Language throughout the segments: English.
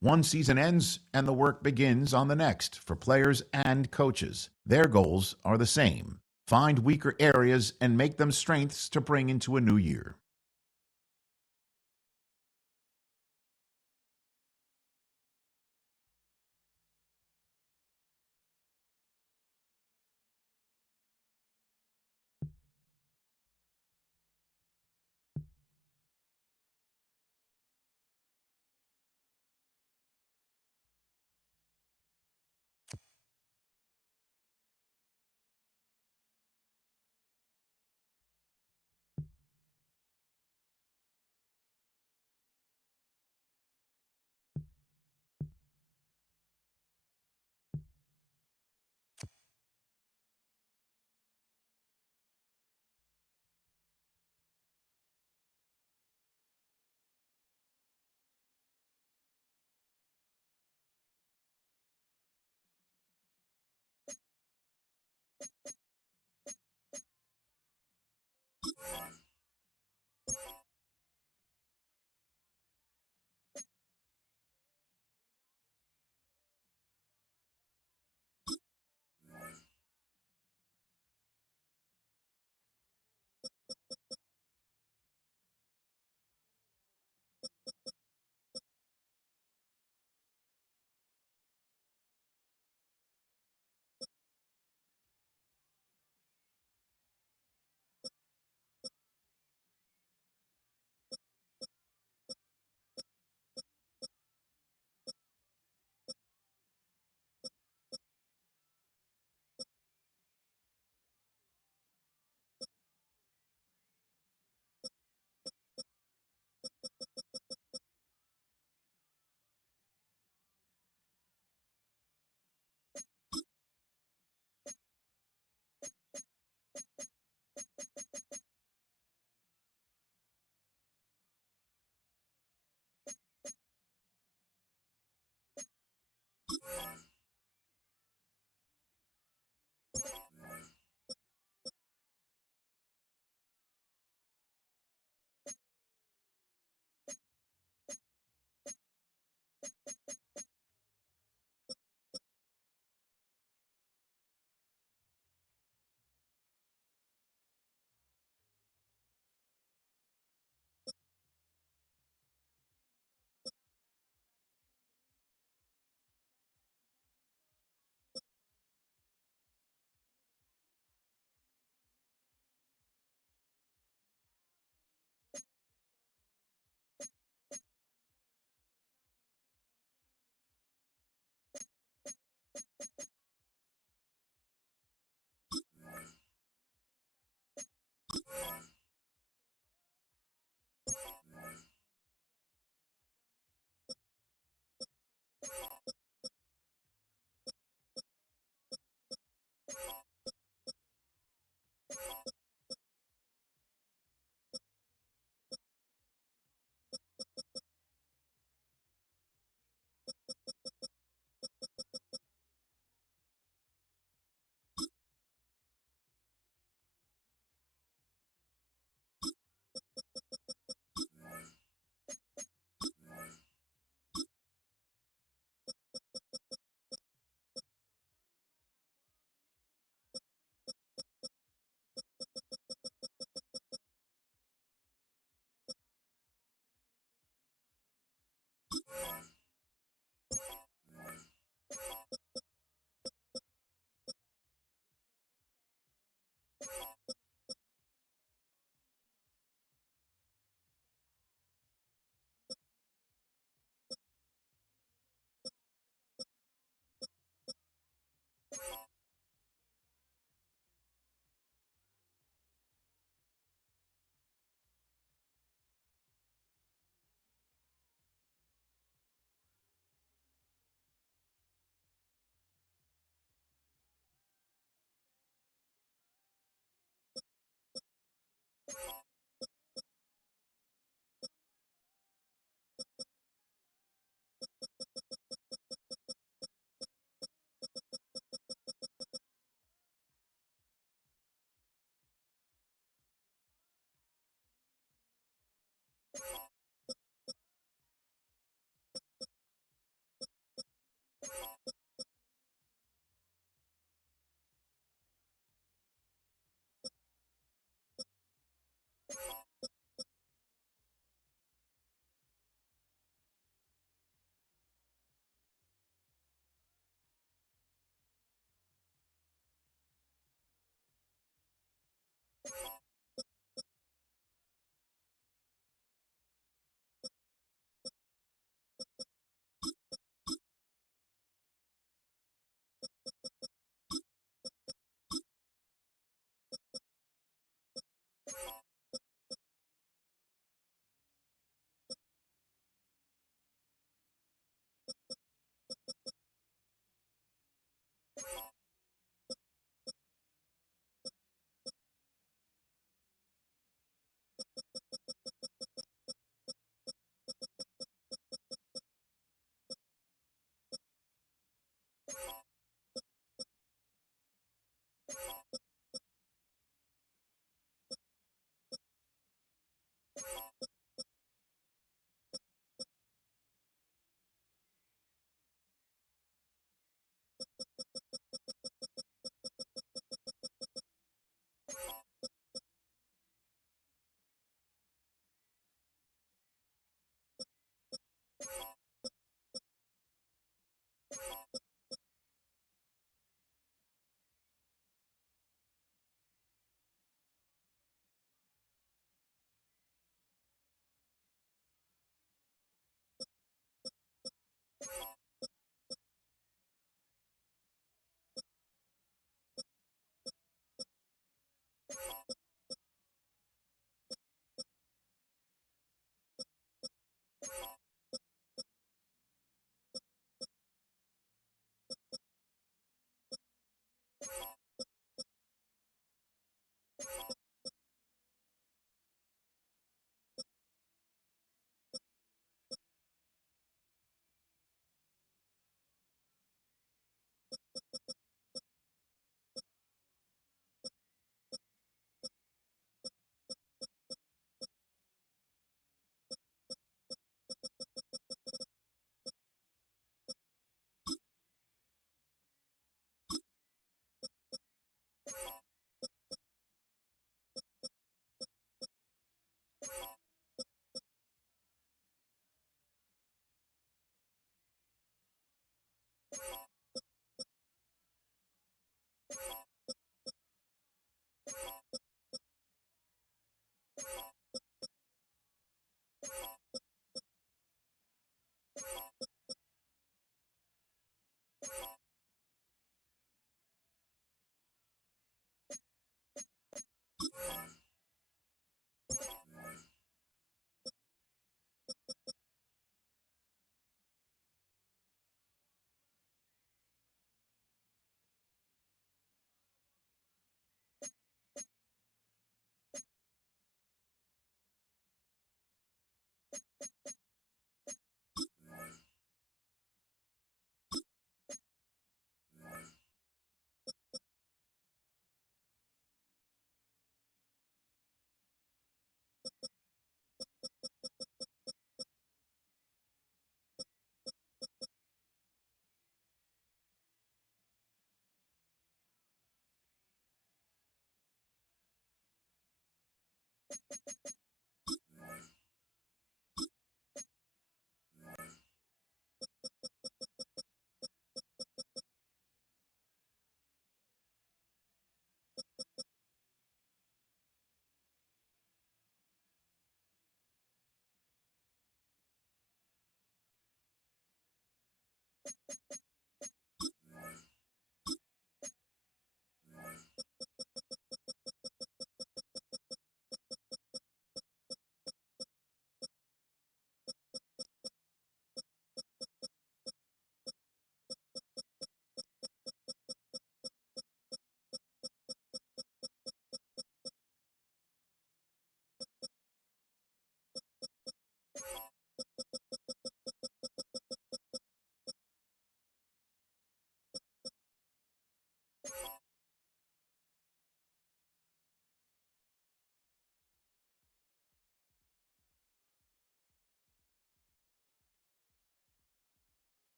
One season ends and the work begins on the next for players and coaches. Their goals are the same: find weaker areas and make them strengths to bring into a new year.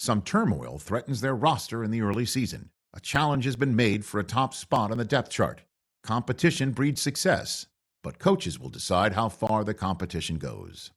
Some turmoil threatens their roster in the early season. A challenge has been made for a top spot on the depth chart. Competition breeds success, but coaches will decide how far the competition goes.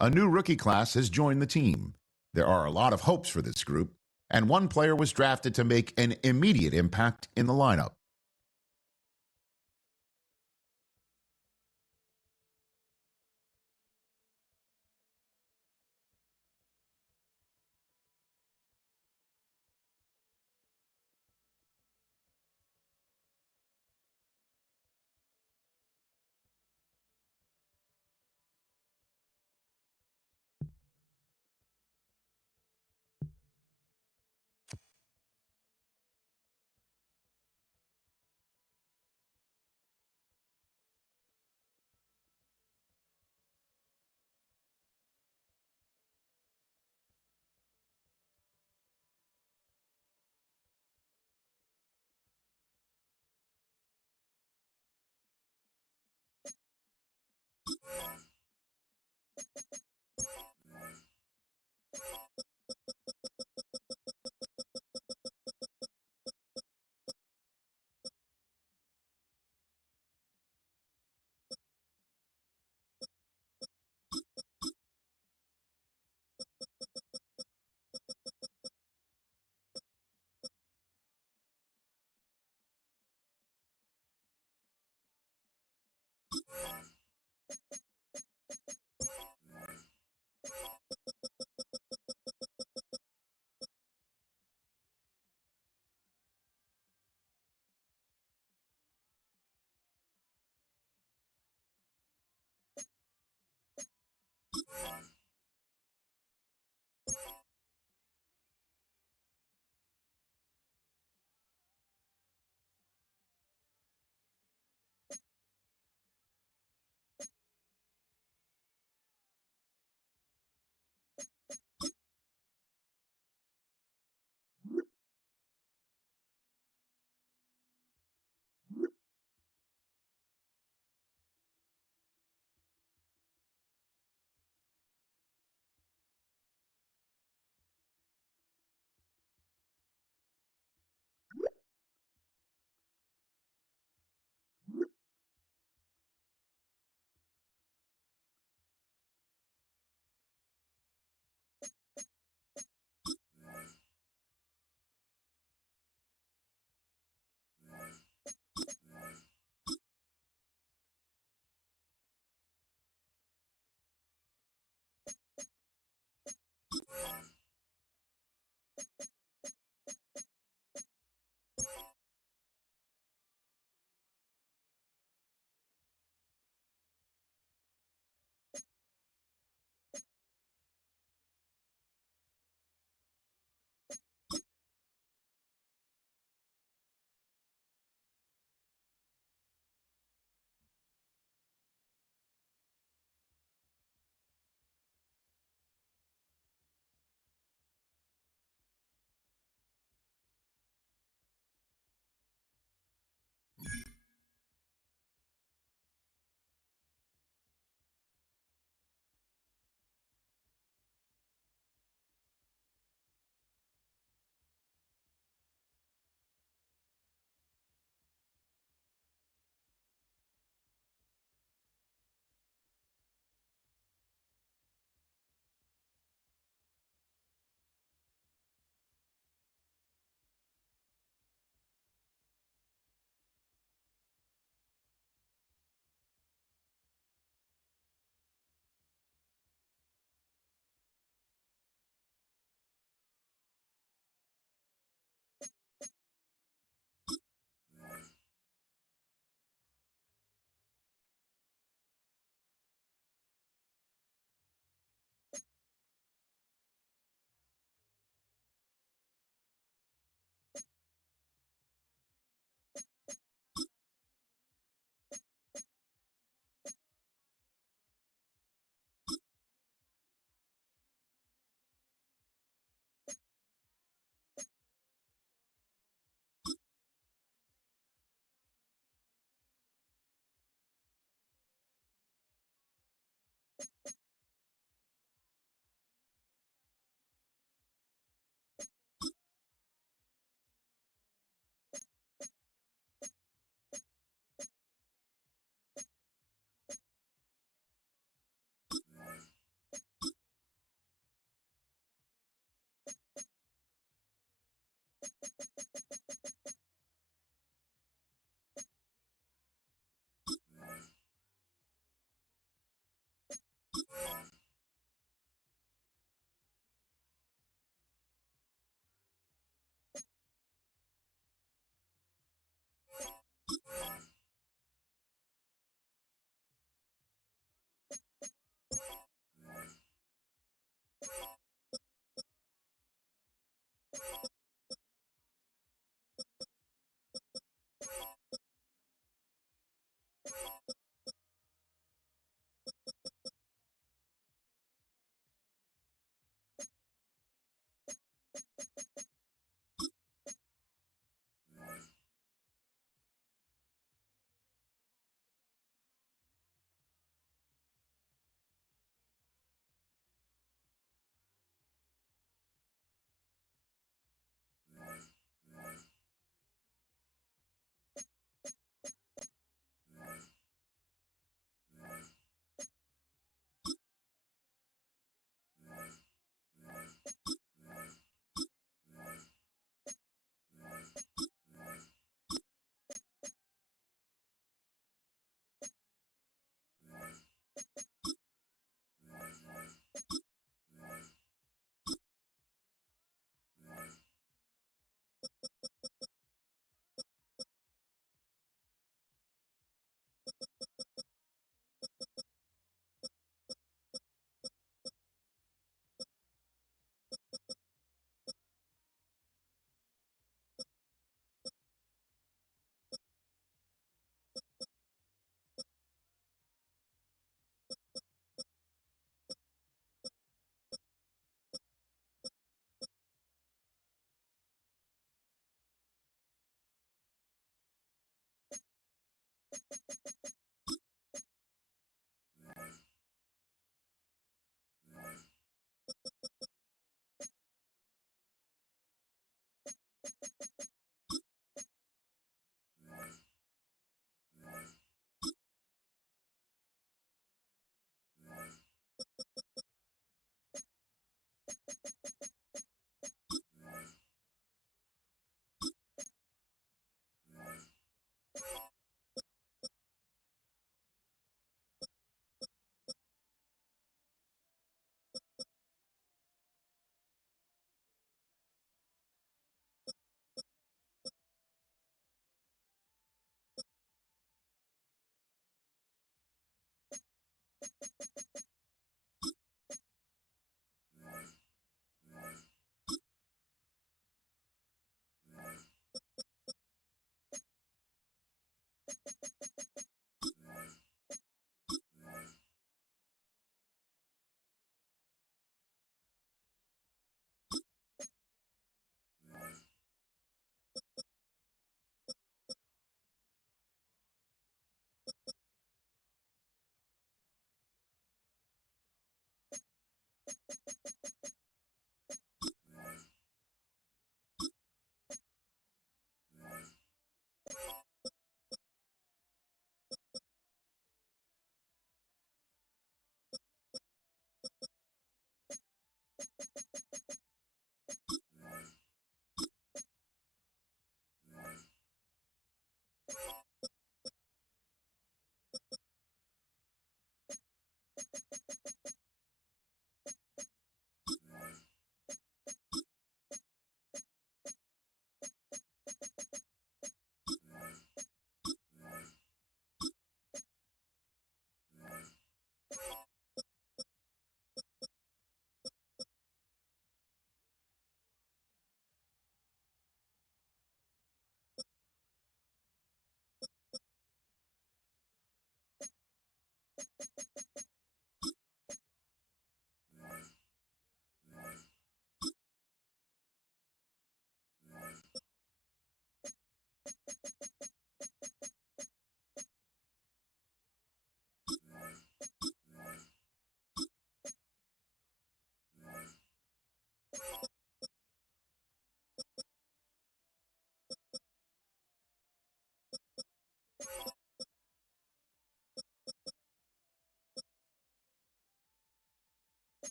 A new rookie class has joined the team. There are a lot of hopes for this group, and one player was drafted to make an immediate impact in the lineup.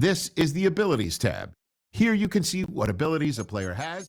This is the Abilities tab. Here you can see what abilities a player has.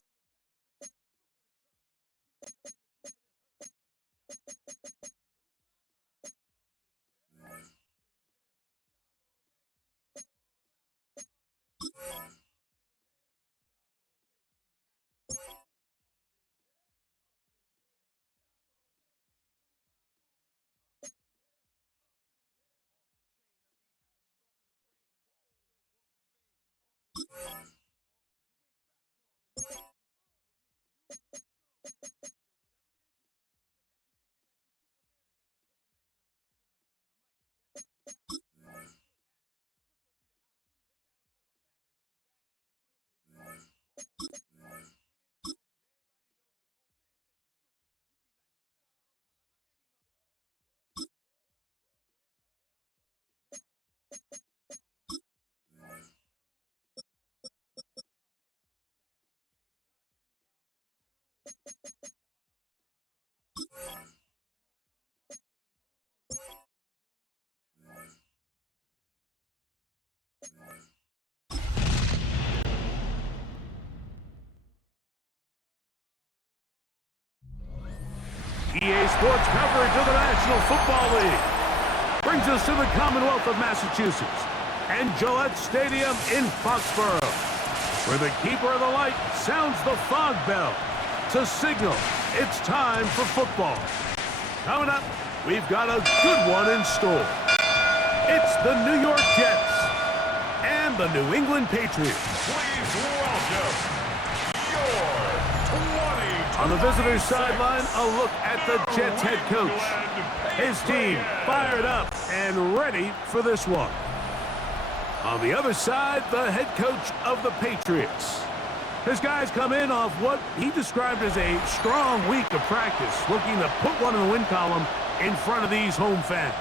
EA Sports coverage of the National Football League brings us to the Commonwealth of Massachusetts and Gillette Stadium in Foxborough, where the keeper of the light sounds the fog bell to signal it's time for football. Coming up, we've got a good one in store. It's the New York Jets and the New England Patriots. Please welcome your 20. On the visitor's sideline, a look at the Jets head coach. His team fired up and ready for this one. On the other side, the head coach of the Patriots. His guys come in off what he described as a strong week of practice, looking to put one in the win column in front of these home fans.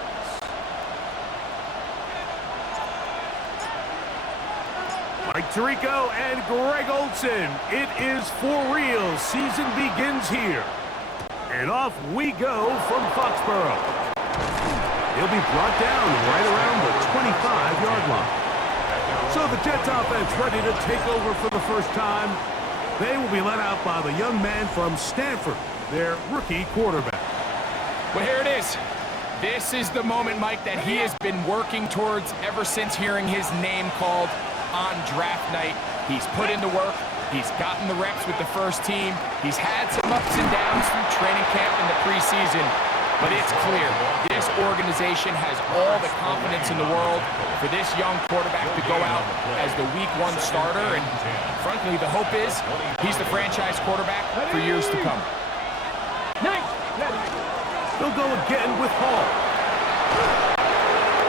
Mike Tirico and Greg Olsen. It is for real. Season begins here. And off we go from Foxborough. He'll be brought down right around the 25-yard line. So the Jets offense ready to take over for the first time. They will be led out by the young man from Stanford, their rookie quarterback. Well, here it is. This is the moment, Mike, that he has been working towards ever since hearing his name called on draft night. He's put in the work. He's gotten the reps with the first team. He's had some ups and downs through training camp in the preseason. But it's clear, this organization has all the confidence in the world for this young quarterback to go out as the Week 1 starter. And frankly, the hope is he's the franchise quarterback for years to come. He'll go again with Hall.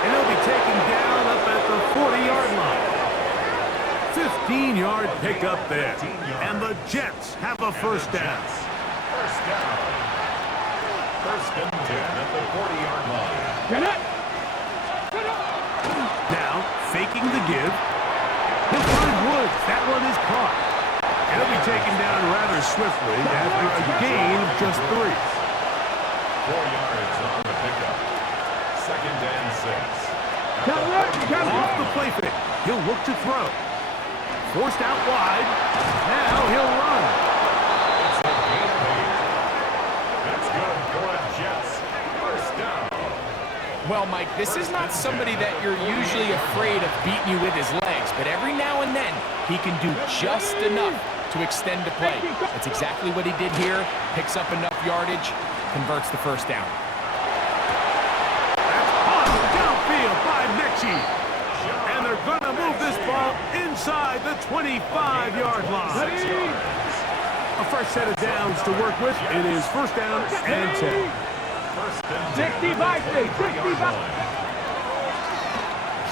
And he'll be taken down up at the 40-yard line. 15-yard pickup there. And the Jets have a first down. First down. First and 10 at the 40-yard line. Now, faking the give. He'll find Woods. That one is caught. And he'll be taken down rather swiftly after a gain of just 3. 4 yards on the pickup. Second and 6. Off the play fake. He'll look to throw. Forced out wide. Now he'll run. It's a gain of 8. That's good for the Jets. First down. Well, Mike, this is not somebody that you're usually afraid of beating you with his legs, but every now and then he can do just enough to extend the play. That's exactly what he did here. Picks up enough yardage, converts the first down. That's caught downfield by Mechie. And they're going to move this ball inside the 25-yard line. A fresh set of downs to work with. It is first down and 10. First and 10. 65.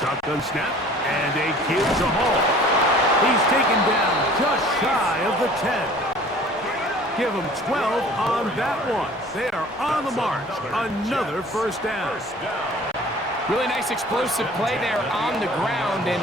Shotgun snap and a give to Hall. He's taken down just shy of the 10. Give him 12 on that one. They are on the march. Another first down. Really nice explosive play there on the ground. And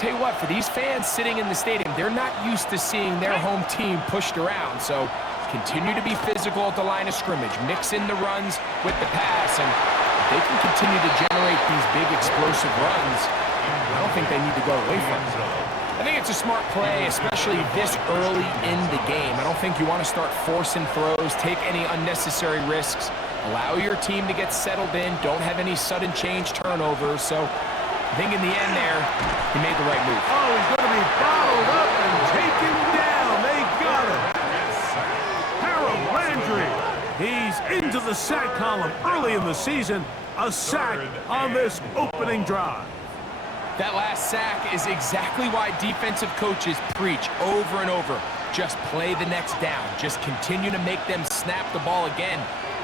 tell you what, for these fans sitting in the stadium, they're not used to seeing their home team pushed around. So continue to be physical at the line of scrimmage. Mix in the runs with the pass. And if they can continue to generate these big explosive runs, I don't think they need to go away from it. I think it's a smart play, especially this early in the game. I don't think you want to start forcing throws, take any unnecessary risks. Allow your team to get settled in. Don't have any sudden change turnovers. So I think in the end there, he made the right move. Oh, he's going to be bottled up and taken down. They got him. Harold Landry. He's into the sack column early in the season. A sack on this opening drive. That last sack is exactly why defensive coaches preach over and over. Just play the next down. Just continue to make them snap the ball again.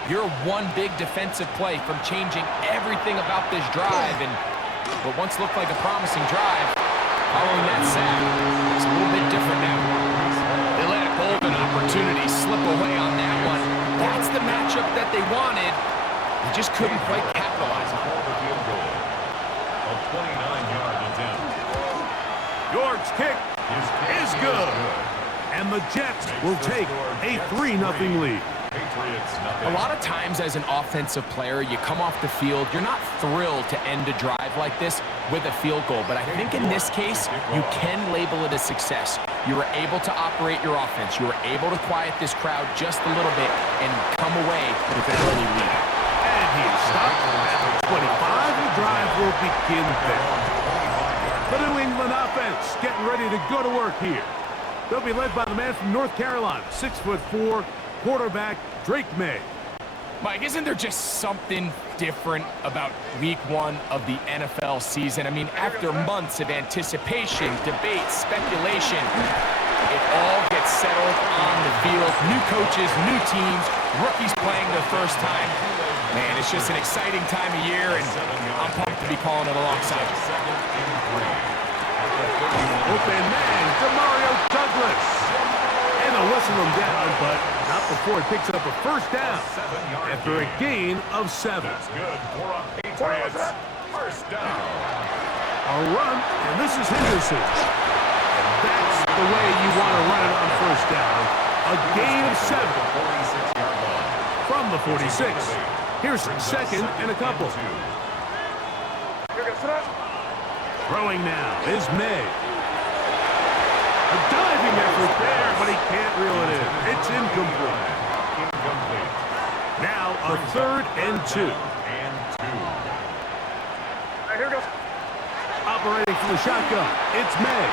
You're one big defensive play from changing everything about this drive. And what once looked like a promising drive, following that sack, it's a little bit different now. They let a golden opportunity slip away on that one. That's the matchup that they wanted. They just couldn't quite capitalize on it. A 29-yard attempt. York's kick is good. And the Jets will take a 3-0 lead. Patriots, A lot of times as an offensive player, you come off the field, you're not thrilled to end a drive like this with a field goal. But I think in this case, you can label it a success. You were able to operate your offense. You were able to quiet this crowd just a little bit and come away with an early lead. And he stopped at the 25. The drive will begin there. The New England offense getting ready to go to work here. They'll be led by the man from North Carolina, 6'4", quarterback Drake May. Mike, isn't there just something different about week 1 of the NFL season? I mean, after months of anticipation, debate, speculation, it all gets settled on the field. New coaches, new teams, rookies playing their first time. Man, it's just an exciting time of year, and I'm pumped to be calling it alongside. Open man, Demario Douglas. And they'll whistle him down, but not before he picks up a first down after a gain of 7. That's good for a Patriots first down. A run, and this is Henderson. And that's the way you want to run it on first down. A gain of 7 from the 46. Here's second and a couple. Throwing now is May. A diving effort there, but he can't reel it in. It's incomplete. Now a 3rd and 2. Here goes. Operating from the shotgun, it's May.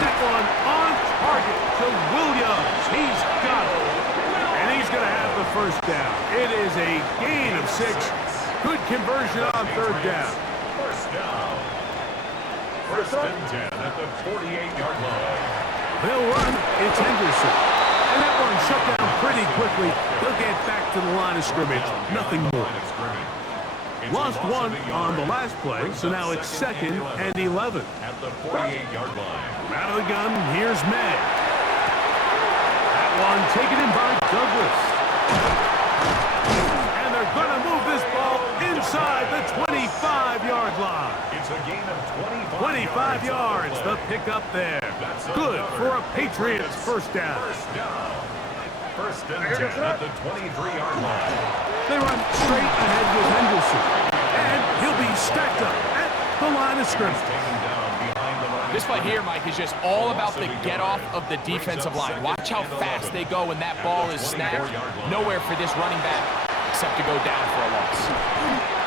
That one on target to Williams. He's got it. And he's going to have the first down. It is a gain of 6. Good conversion on 3rd down. First down. First and 10 at the 48-yard line. They'll run. It's Henderson. And that one shut down pretty quickly. They'll get back to the line of scrimmage. Nothing more. Lost one on the last play, so now it's 2nd and 11. At the 48-yard line. Out of the gun, here's May. That one taken in by Douglas. And they're going to move this ball inside the 25-yard line. It's a gain of 25 yards, the pickup there. Good for a Patriots first down. First and 10 at the 23-yard line. They run straight ahead with Henderson. And he'll be stacked up at the line of scrimmage. This play here, Mike, is just all about the get-off of the defensive line. Watch how fast they go when that ball is snapped. Nowhere for this running back except to go down for a loss.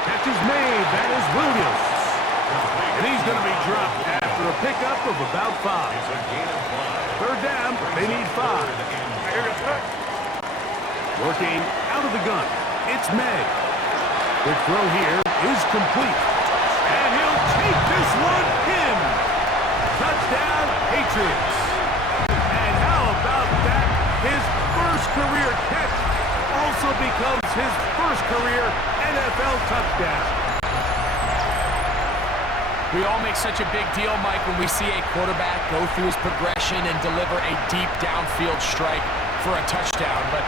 Catch is made. That is Williams. And he's going to be dropped after a pickup of about 5. 3rd down, they need 5. Working out of the gun, it's May. The throw here is complete. And he'll take this one in. Touchdown, Patriots. And how about that? His first career catch also becomes his first career NFL touchdown. We all make such a big deal, Mike, when we see a quarterback go through his progression and deliver a deep downfield strike for a touchdown. But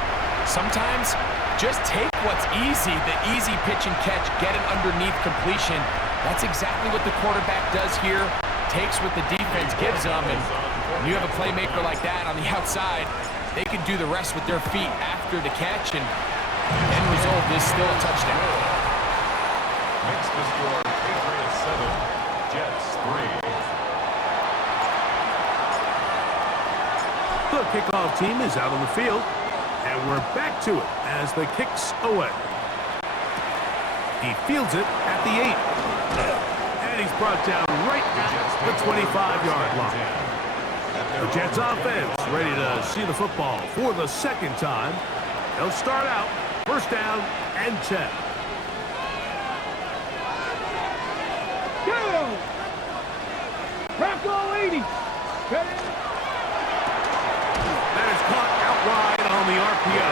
sometimes just take what's easy, the easy pitch and catch, get it underneath completion. That's exactly what the quarterback does here. Takes what the defense gives them, and when you have a playmaker like that on the outside, they can do the rest with their feet after the catch, and the end result is still a touchdown. Makes the score Patriots 7, Jets 3. The kickoff team is out on the field, and we're back to it as the kick's away. He fields it at the 8. And he's brought down right at the 25-yard line. The Jets offense ready to see the football for the 2nd time. They'll start out first down and 10. Go! Bronco 80. That is caught out wide on the RPO.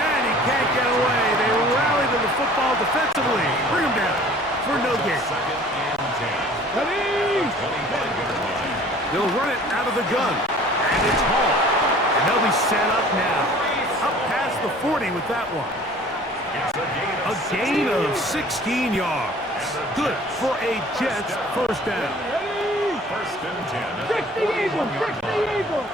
And he can't get away. They rally to the football defensively. Bring him down for no gain. They'll run it out of the gun. And it's Hall. And they'll be set up now. Up past the 40 with that one. A gain of 16 yards. Good for a Jets first down. First and 10 at 60 Eagles! 60 Eagles!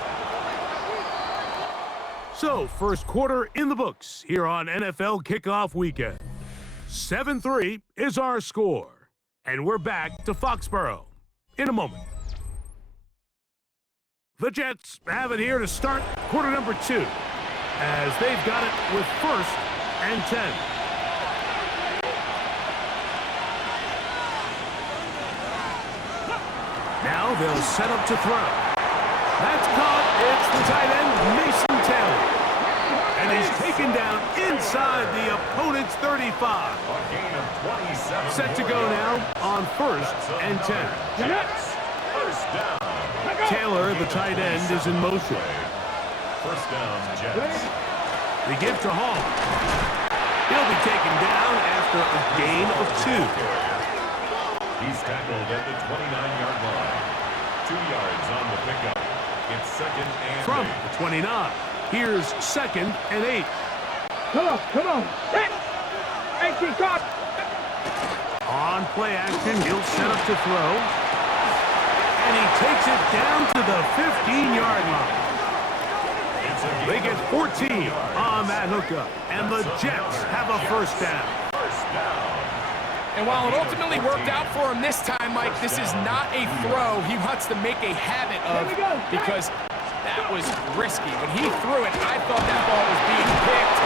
So, first quarter in the books here on NFL Kickoff Weekend. 7-3 is our score. And we're back to Foxborough in a moment. The Jets have it here to start quarter number 2, as they've got it with 1st and 10. Now they'll set up to throw. That's caught. It's the tight end, Mason Taylor. And he's taken down inside the opponent's 35. Set to go now on 1st and 10. First down. Taylor, the tight end, is in motion. First down, Jets. They give to Hall. He'll be taken down after a gain of 2. He's tackled at the 29-yard line. 2 yards on the pickup. It's 2nd and From 8. the 29. Here's 2nd and 8. Come on. Hit. 18 caught. On play action, he'll set up to throw. And he takes it down to the 15-yard line. They get 14 on that hookup. And the Jets have a first down. And while it ultimately worked out for him this time, Mike, this is not a throw he wants to make a habit of, because that was risky. When he threw it, I thought that ball was being picked.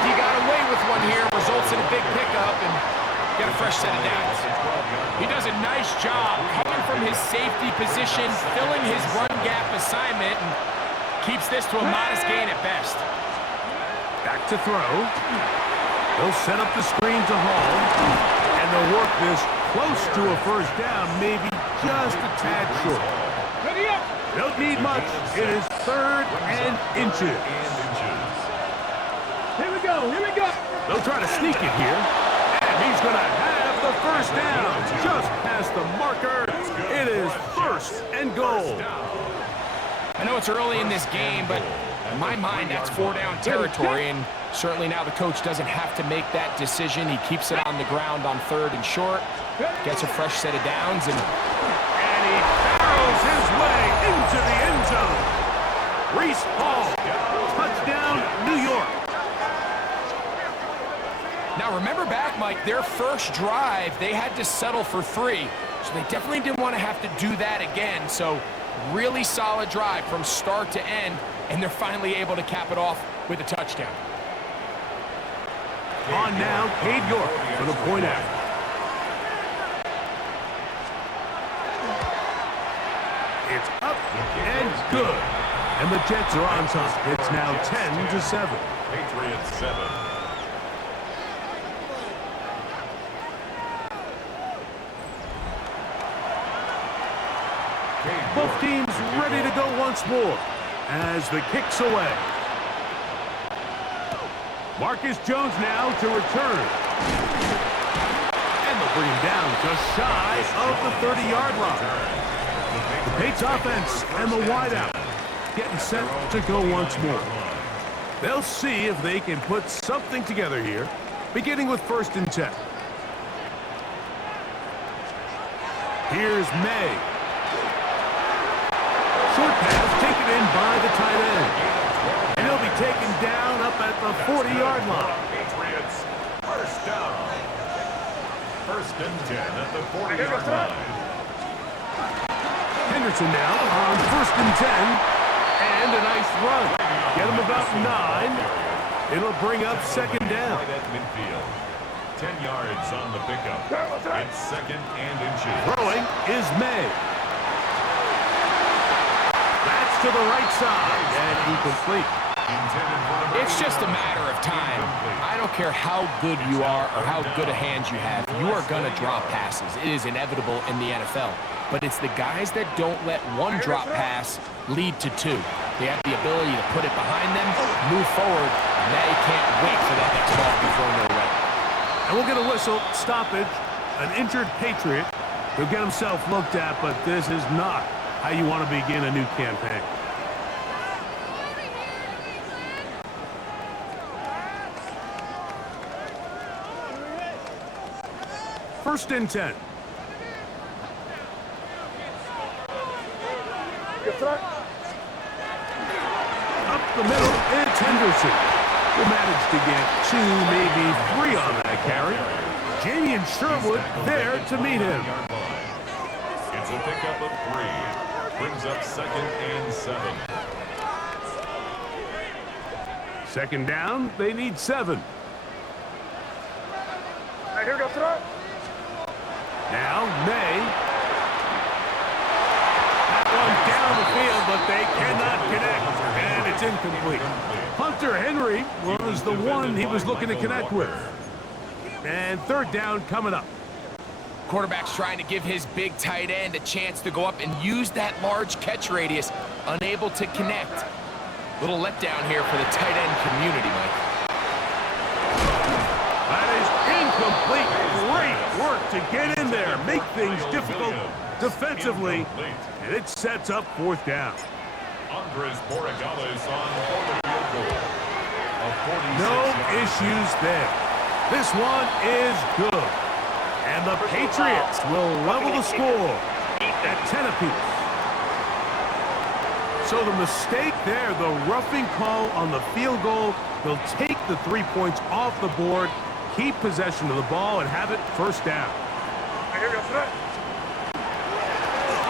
If he got away with one here, results in a big pickup and get a fresh set of downs. He does a nice job coming from his safety position, filling his run gap assignment, and keeps this to a modest gain at best. Back to throw. They'll set up the screen to Hall. And they'll work this close to a first down, maybe just a tad short. Don't need much. It is 3rd and inches. Here we go. They'll try to sneak it here. And he's going to have the first down. Just past the marker. It is 1st and goal. I know it's early in this game, but in my mind, that's 4-down territory, and certainly now the coach doesn't have to make that decision. He keeps it on the ground on 3rd and short, gets a fresh set of downs, and he barrels his way into the end zone. Reese Hall, touchdown, New York. Now remember back, Mike, their first drive, they had to settle for 3, so they definitely didn't want to have to do that again. So really solid drive from start to end, and they're finally able to cap it off with a touchdown. On now, Cade York for the point after. It's up and good. And the Jets are on top. It's now 10-7. Patriots 7. Both teams ready to go once more as the kick's away. Marcus Jones now to return. And they'll bring him down just shy of the 30-yard line. The Patriots offense and the wideout getting set to go once more. They'll see if they can put something together here, beginning with 1st and 10. Here's May. Short pass taken in by the tight end. And he'll be taken down up at the 40-yard line. Patriots, first down. 1st and 10 at the 40-yard line. Henderson now on 1st and 10. And a nice run. Get him about 9. It'll bring up 2nd down. Right at midfield. 10 yards on the pickup. It's 2nd and inches. Throwing is May. That's to the right side and incomplete. It's just a matter of time. I don't care how good you are or how good a hand you have. You are going to drop passes. It is inevitable in the NFL. But it's the guys that don't let one drop pass lead to 2. They have the ability to put it behind them, move forward, and they can't wait for that next ball to be thrown their way. And we'll get a whistle, stoppage, an injured Patriot. He'll get himself looked at, but this is not how you want to begin a new campaign. First and 10. Up the middle, it's It's Henderson. Will manage to get 2, maybe 3 on that carry. Jamie and Sherwood there to meet him. It's a pickup of 3. Brings up 2nd and 7. Second down, they need 7. Here we go, throw. Now, May. That one down the field, but they cannot connect, and it's incomplete. Hunter Henry was the one he was looking to connect with. And third down coming up. Quarterback's trying to give his big tight end a chance to go up and use that large catch radius, unable to connect. Little letdown here for the tight end community, Mike. That is incomplete. Great work to get in there, make things difficult defensively, and it sets up 4th down. Andres Borregales on for the field goal. No issues there. This one is good. And the Patriots will level the score at 10 apiece. So the mistake there, the roughing call on the field goal, they'll take the 3 points off the board, keep possession of the ball, and have it first down.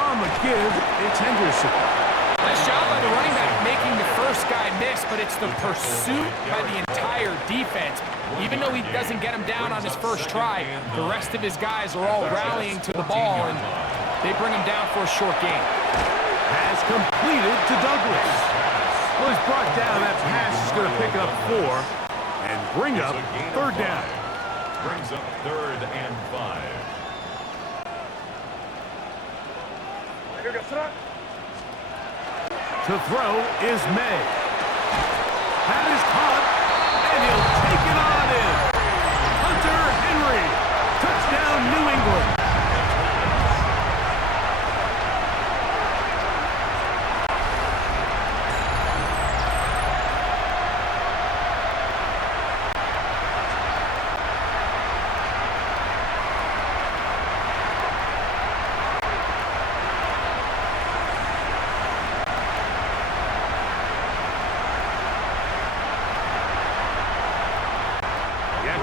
On the give, it's Henderson. Nice job by the running back making the first guy miss, but it's the pursuit by the entire defense. Even though he doesn't get him down on his first try, the rest of his guys are all rallying to the ball, and they bring him down for a short gain. Has completed to Douglas. Well, he's brought down. That pass is going to pick up 4 and bring up third down. Brings up 3rd and 5. To throw is May. That is caught, and he'll take it on in. Hunter Henry. Touchdown, New England.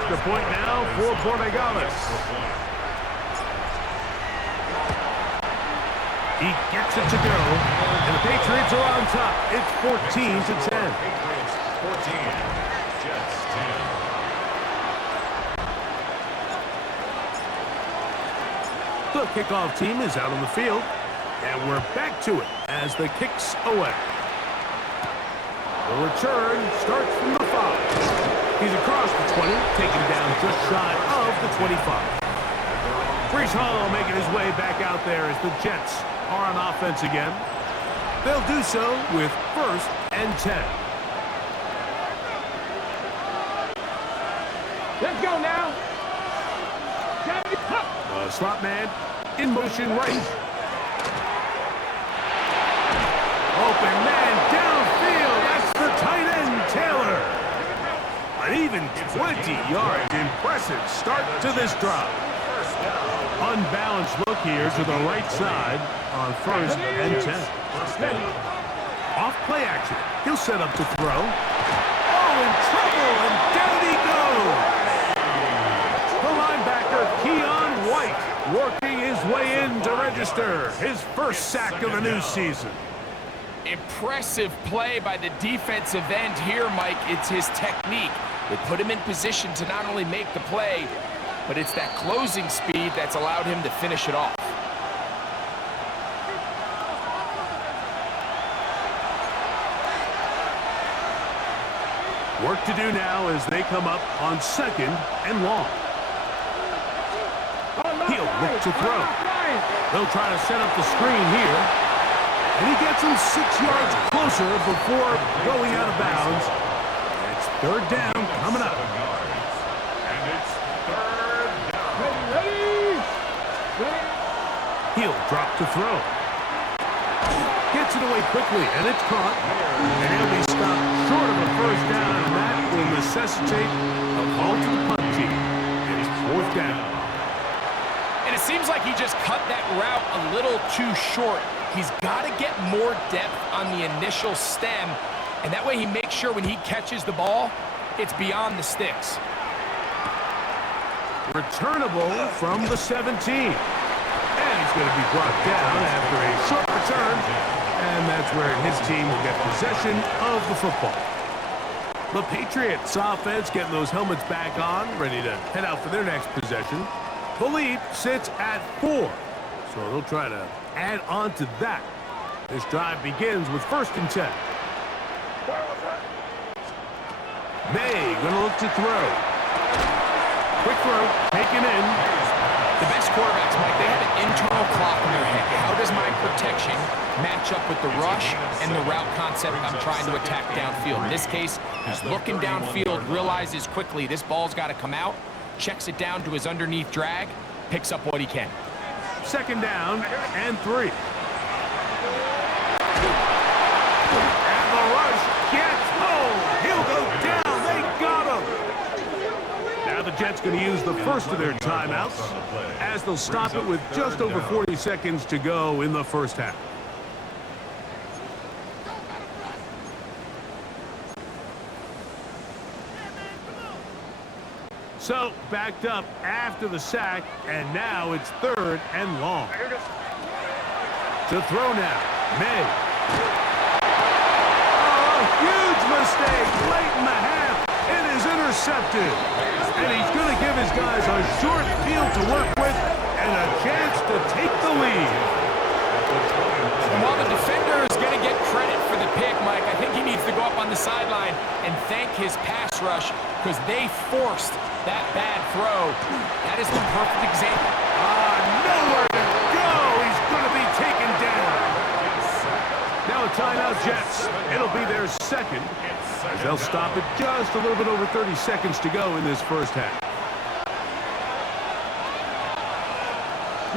The point now for Borregales. He gets it to go, and the Patriots are on top. It's 14-10. Patriots 14, Jets 10. The kickoff team is out on the field, and we're back to it as the kicks away. The return starts from the 5. He's across the 20, taken down just shy of the 25. Brees Hall making his way back out there as the Jets are on offense again. They'll do so with 1st and 10. Let's go now. The slot man in motion right. Open man downfield. That's the tight end, Taylor. An even 20 yards. Impressive start to this drive. Unbalanced look here to the right side on 1st and 10. Off play action. He'll set up to throw. Oh, in trouble, and down he goes. The linebacker, Keon White, working his way in to register his first sack of the new season. Impressive play by the defensive end here, Mike. It's his technique. They put him in position to not only make the play, but it's that closing speed that's allowed him to finish it off. Work to do now as they come up on 2nd and long. He'll look to throw. They'll try to set up the screen here. And he gets him 6 yards closer before going out of bounds. It's 3rd down coming up. And it's 3rd down. Ready. He'll drop to throw. Gets it away quickly, and it's caught. And he'll be stopped short of a first down, and that will necessitate a call to the punt team. And it's 4th down. And it seems like he just cut that route a little too short. He's got to get more depth on the initial stem And that way he makes sure when he catches the ball, it's beyond the sticks. Returnable from the 17. And he's going to be brought down after a short return. And that's where his team will get possession of the football. The Patriots offense getting those helmets back on, ready to head out for their next possession. The lead sits at 4. So they'll try to add on to that. This drive begins with 1st and 10. May going to look to throw. Quick throw, taken in. The best quarterbacks, Mike, they have an internal clock in their head. How does my protection match up with the rush and the route concept I'm trying to attack downfield? In this case, he's looking downfield, realizes quickly this ball's got to come out, checks it down to his underneath drag, picks up what he can. 2nd down and 3. And the rush gets home. He'll go down. They got him. Now the Jets going to use the first of their timeouts as they'll stop it with just over 40 seconds to go in the first half. So, backed up after the sack, and now it's 3rd and long. To throw now, May. Oh, huge mistake late in the half. It is intercepted. And he's going to give his guys a short field to work with and a chance to take the lead. And while the defender is going to get credit for the pick, Mike, I think he needs to go up on the sideline and thank his pass rush because they forced that bad throw. That is the perfect example. Nowhere to go. He's going to be taken down. Now a timeout, Jets. It'll be their 2nd. As they'll stop it just a little bit over 30 seconds to go in this first half.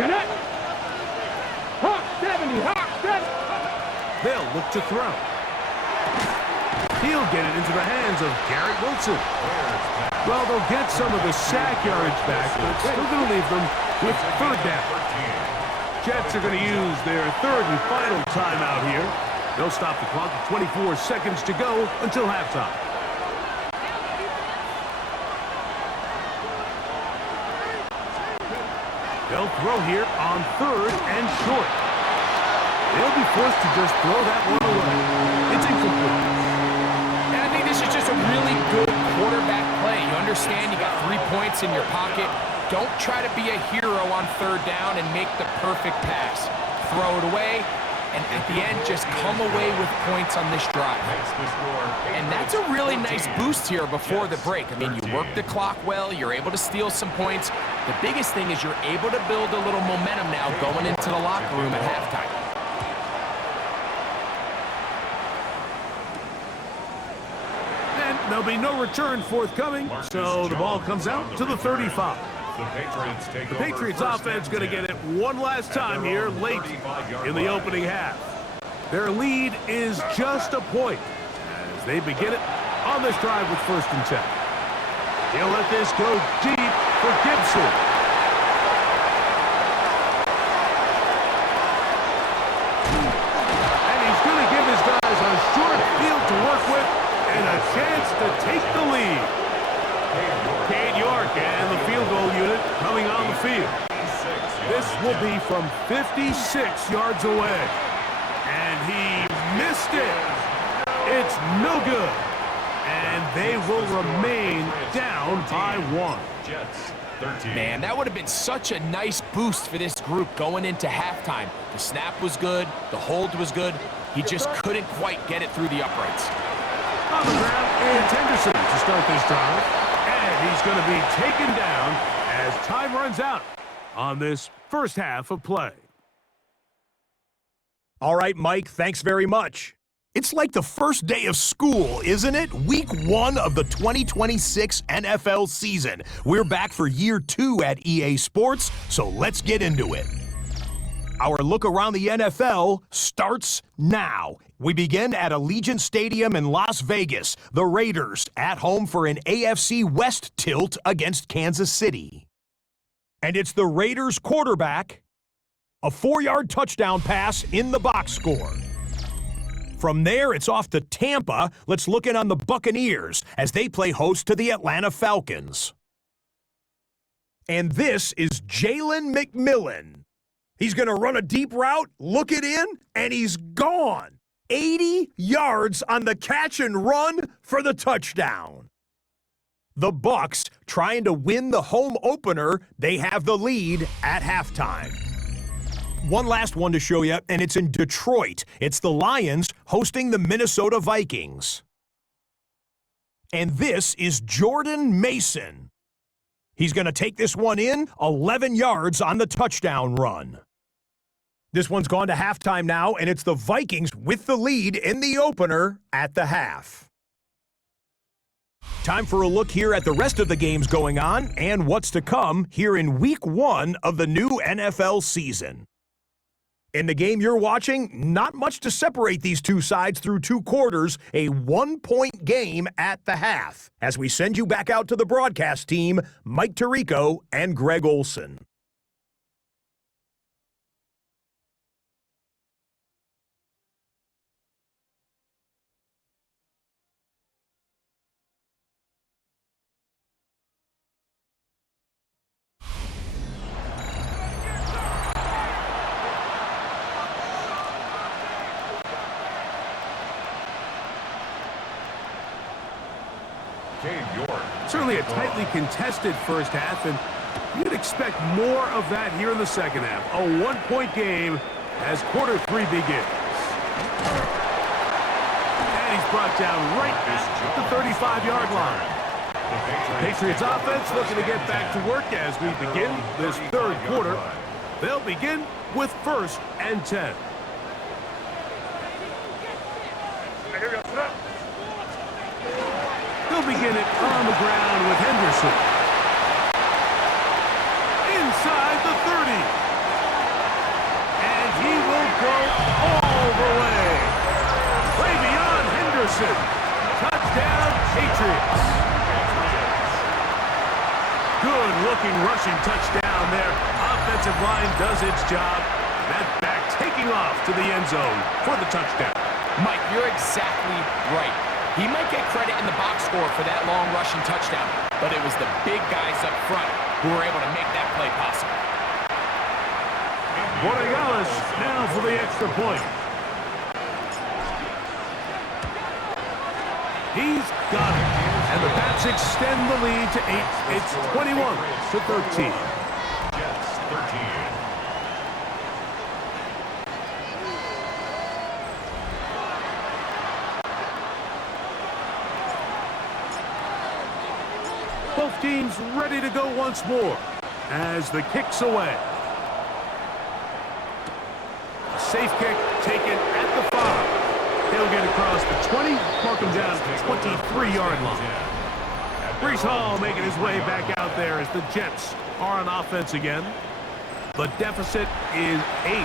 Get it. Hawk 70. Hawk 70. They'll look to throw. He'll get it into the hands of Garrett Wilson. Well, they'll get some of the sack yardage back, but it's still going to leave them with 3rd down. Jets are going to use their 3rd and final timeout here. They'll stop the clock at 24 seconds to go until halftime. They'll throw here on 3rd and short. They'll be forced to just throw that one away. It's incomplete. And I think this is just a really good quarterback play. You understand you got 3 points in your pocket. Don't try to be a hero on 3rd down and make the perfect pass. Throw it away, and at the end, just come away with points on this drive. And that's a really nice boost here before the break. I mean, you work the clock well, you're able to steal some points. The biggest thing is you're able to build a little momentum now going into the locker room at halftime. There'll be no return forthcoming, so the ball comes out to the 35. The Patriots offense going to get it one last time here late in the opening half. Their lead is just a point as they begin it on this drive with 1st and 10. He'll let this go deep for Gibson. And he's going to give his guys a short field to work with and a chance to take the lead. Cade York and the field goal unit coming on the field. This will be from 56 yards away. And he missed it. It's no good. And they will remain down by 1. Man, that would have been such a nice boost for this group going into halftime. The snap was good. The hold was good. He just couldn't quite get it through the uprights. On the ground, it's Henderson to start this drive. And he's going to be taken down as time runs out on this first half of play. All right, Mike, thanks very much. It's like the first day of school, isn't it? Week 1 of the 2026 NFL season. We're back for year 2 at EA Sports, so let's get into it. Our look around the NFL starts now. We begin at Allegiant Stadium in Las Vegas. The Raiders at home for an AFC West tilt against Kansas City. And it's the Raiders quarterback, a 4-yard touchdown pass in the box score. From there, it's off to Tampa. Let's look in on the Buccaneers as they play host to the Atlanta Falcons. And this is Jalen McMillan. He's going to run a deep route, look it in, and he's gone. 80 yards on the catch and run for the touchdown. The Bucs trying to win the home opener. They have the lead at halftime. One last one to show you, and it's in Detroit. It's the Lions hosting the Minnesota Vikings. And this is Jordan Mason. He's going to take this one in, 11 yards on the touchdown run. This one's gone to halftime now, and it's the Vikings with the lead in the opener at the half. Time for a look here at the rest of the games going on and what's to come here in Week 1 of the new NFL season. In the game you're watching, not much to separate these two sides through 2 quarters, a 1-point game at the half. As we send you back out to the broadcast team, Mike Tirico and Greg Olson. Certainly a tightly contested first half, and you'd expect more of that here in the second half. A 1-point game as quarter 3 begins. And he's brought down right at the 35-yard line. The Patriots offense looking to get back to work as we begin this third quarter. They'll begin with 1st and 10. They'll begin it on the ground with Henderson. Inside the 30. And he will go all the way. Way beyond Henderson. Touchdown, Patriots. Good-looking rushing touchdown there. Offensive line does its job. That back taking off to the end zone for the touchdown. Mike, you're exactly right. He might get credit in the box score for that long rushing touchdown, but it was the big guys up front who were able to make that play possible. Borregales now for the extra point. He's got it. And the Pats extend the lead to 8. It's 21-13. Jets 13. Both teams ready to go once more as the kick's away. A safe kick taken at the 5. He'll get across the 20, mark him down at the 23-yard line. Breece Hall making his way back out there as the Jets are on offense again. The deficit is 8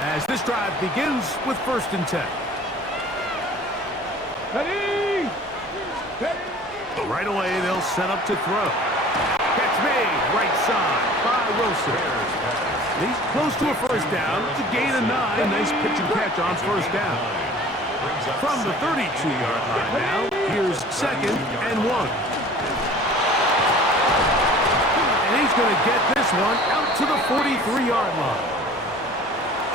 as this drive begins with 1st and 10. Ready! Ready! Right away, they'll set up to throw. Catch made, right side by Wilson. He's close to a 1st down. It's a gain of 9. Nice pitch and catch on 1st down. From the 32-yard line now, here's 2nd and 1. And he's going to get this one out to the 43-yard line.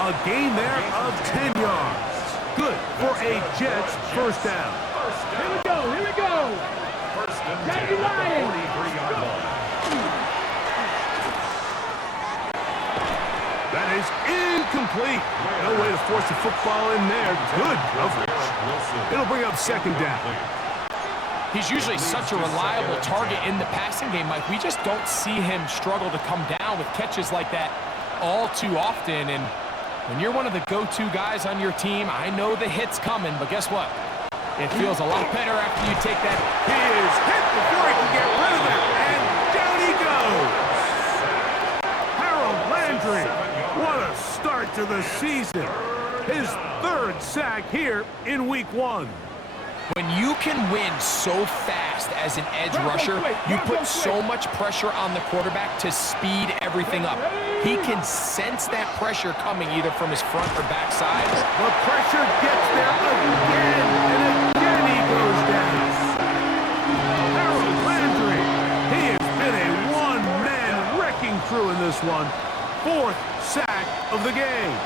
A gain there of 10 yards. Good for a Jets 1st down. Here we go, here we go! Gotta be lying. 43-yard line. That is incomplete. No way to force the football in there. Good coverage. It'll bring up 2nd down. He's usually such a reliable target in the passing game, Mike. We just don't see him struggle to come down with catches like that all too often. And when you're one of the go-to guys on your team, I know the hit's coming, but guess what? It feels a lot better after you take that. He is hit before he can get rid of it, and down he goes. Harold Landry, what a start to the season. His 3rd sack here in Week 1. When you can win so fast as an edge rusher, you put so much pressure on the quarterback to speed everything up. He can sense that pressure coming either from his front or back side. The pressure gets there again, and again he goes down. Harold Landry, he has been a one-man wrecking crew in this one. 4th sack of the game.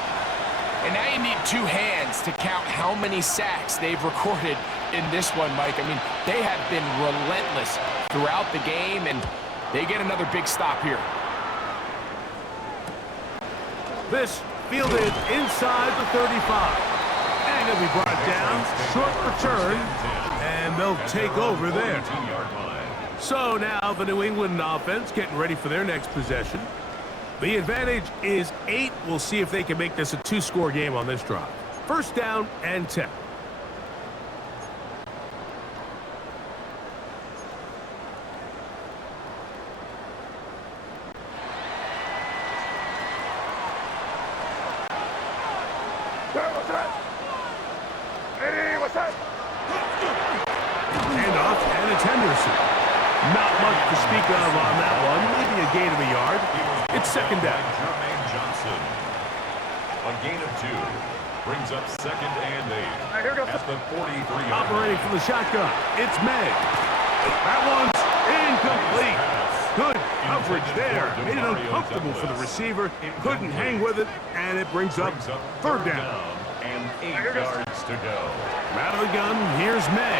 And now you need 2 hands to count how many sacks they've recorded in this one, Mike. I mean, they have been relentless throughout the game, and they get another big stop here. This fielded inside the 35. And it'll be brought down. Short return, and they'll take over there. So now the New England offense getting ready for their next possession. The advantage is 8. We'll see if they can make this a 2-score game on this drive. 1st down and 10. Handoff, and it's Henderson. Not much to speak of on that one. Maybe a gain of a yard. It's 2nd down. Johnson. A gain of 2. Brings up 2nd and 8. At the 43. Operating from the shotgun. It's May. That one's incomplete. Good coverage there. Made it uncomfortable for the receiver. Couldn't hang with it, and it brings up 3rd down. And 8 yards to go. Out of the gun, here's May.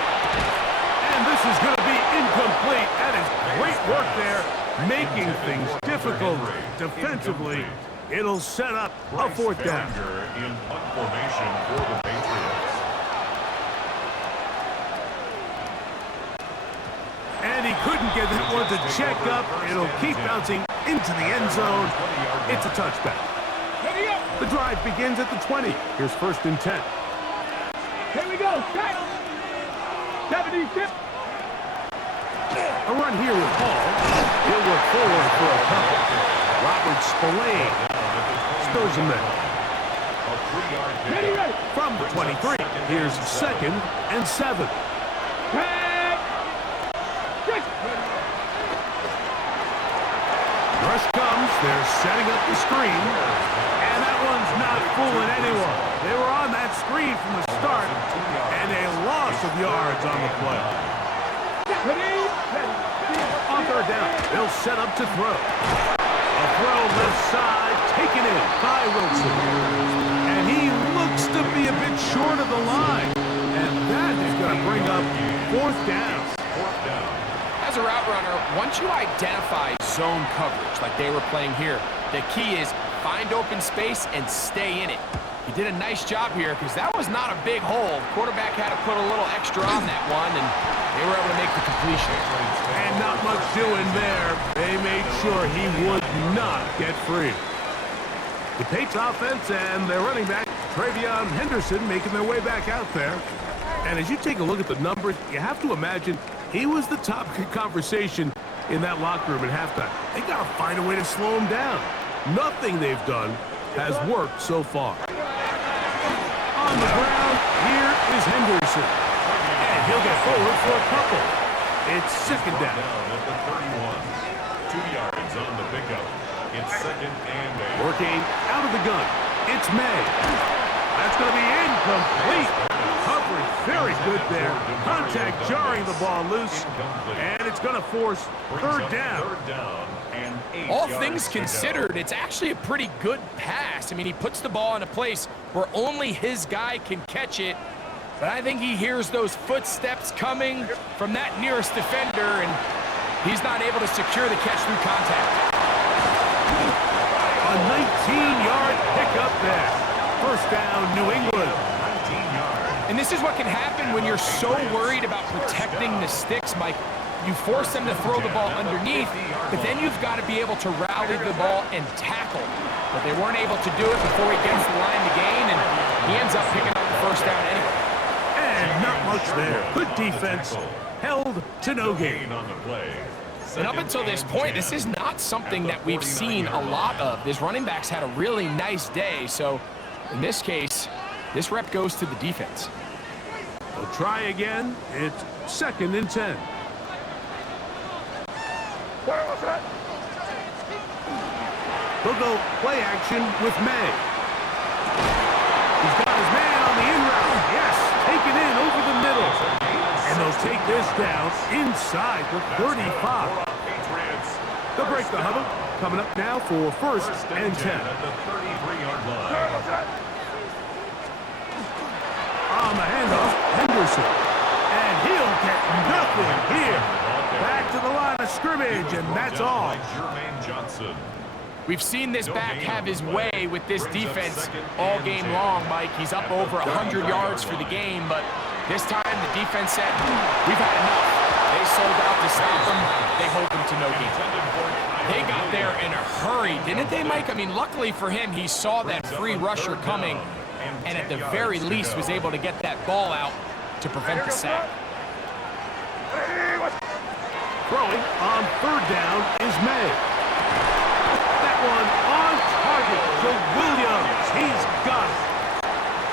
And this is going to be incomplete. That is great work there, making things difficult defensively. It'll set up a 4th down. In punt formation for the Patriots. And he couldn't get that one to check up. It'll keep bouncing into the end zone. It's a touchback. The drive begins at the 20. Here's 1st and 10. Here we go. 70, tip. A run here with Hall. He'll look forward for a couple. Robert Spillane spills him there. Ready, ready. From the 23, here's 2nd and 7. Rush comes. They're setting up the screen. And that one's not fooling anyone. They were on that screen from the start. And a loss of yards on the play. On 3rd down, they'll set up to throw. A throw left side, taken in by Wilson. And he looks to be a bit short of the line. And that is going to bring up 4th down. As a route runner, once you identify zone coverage like they were playing here, the key is find open space and stay in it. He did a nice job here because that was not a big hole. Quarterback had to put a little extra on that one, and they were able to make the completion. And not much doing there. They made sure he would not get free. The Patriots offense and their running back, Travion Henderson, making their way back out there. And as you take a look at the numbers, you have to imagine he was the topic of conversation in that locker room at halftime. They got to find a way to slow him down. Nothing they've done has worked so far. On the ground, here is Henderson. And he'll get forward for a couple. It's 2nd down. At the 31. 2 yards on the pickup. It's 2nd and 8. Working out of the gun. It's May. That's going to be incomplete. Coverage very good there. Contact jarring the ball loose. And it's going to force 3rd down. 3rd down and 8 All yards things to go. considered, it's actually a pretty good pass. I mean, he puts the ball in a place where only his guy can catch it. But I think he hears those footsteps coming from that nearest defender, and he's not able to secure the catch through contact. A 19-yard pickup there. 1st down, New England. 19 yards. And this is what can happen when you're so worried about protecting the sticks, Mike. You force them to throw the ball underneath, but then you've got to be able to rally the ball and tackle. But they weren't able to do it before he gets the line to gain, and he ends up picking up the 1st down anyway. And not much there. Good defense. Held to no gain. On the play. And up until this point, this is not something that we've seen a lot of. His running backs had a really nice day, so in this case, this rep goes to the defense. They'll try again. It's 2nd and 10. They'll go play action with May. He's got his man on the in route. Yes, taken in over the middle. And they'll take this down inside the 35. They'll break the huddle. Coming up now for 1st and 10. At the 33-yard line. On the handoff, Henderson. And he'll get nothing here. Back to the line of scrimmage, and that's all. Jermaine Johnson. We've seen this back have his way with this defense all game long, Mike. He's up over 100 yards for the game, but this time the defense said, we've had enough. They sold out to stop him. They hold him to no gain. They got there in a hurry, didn't they, Mike? I mean, luckily for him, he saw that free rusher coming, and at the very least was able to get that ball out to prevent the sack. Throwing on 3rd down is May. That one on target to Williams. He's got it.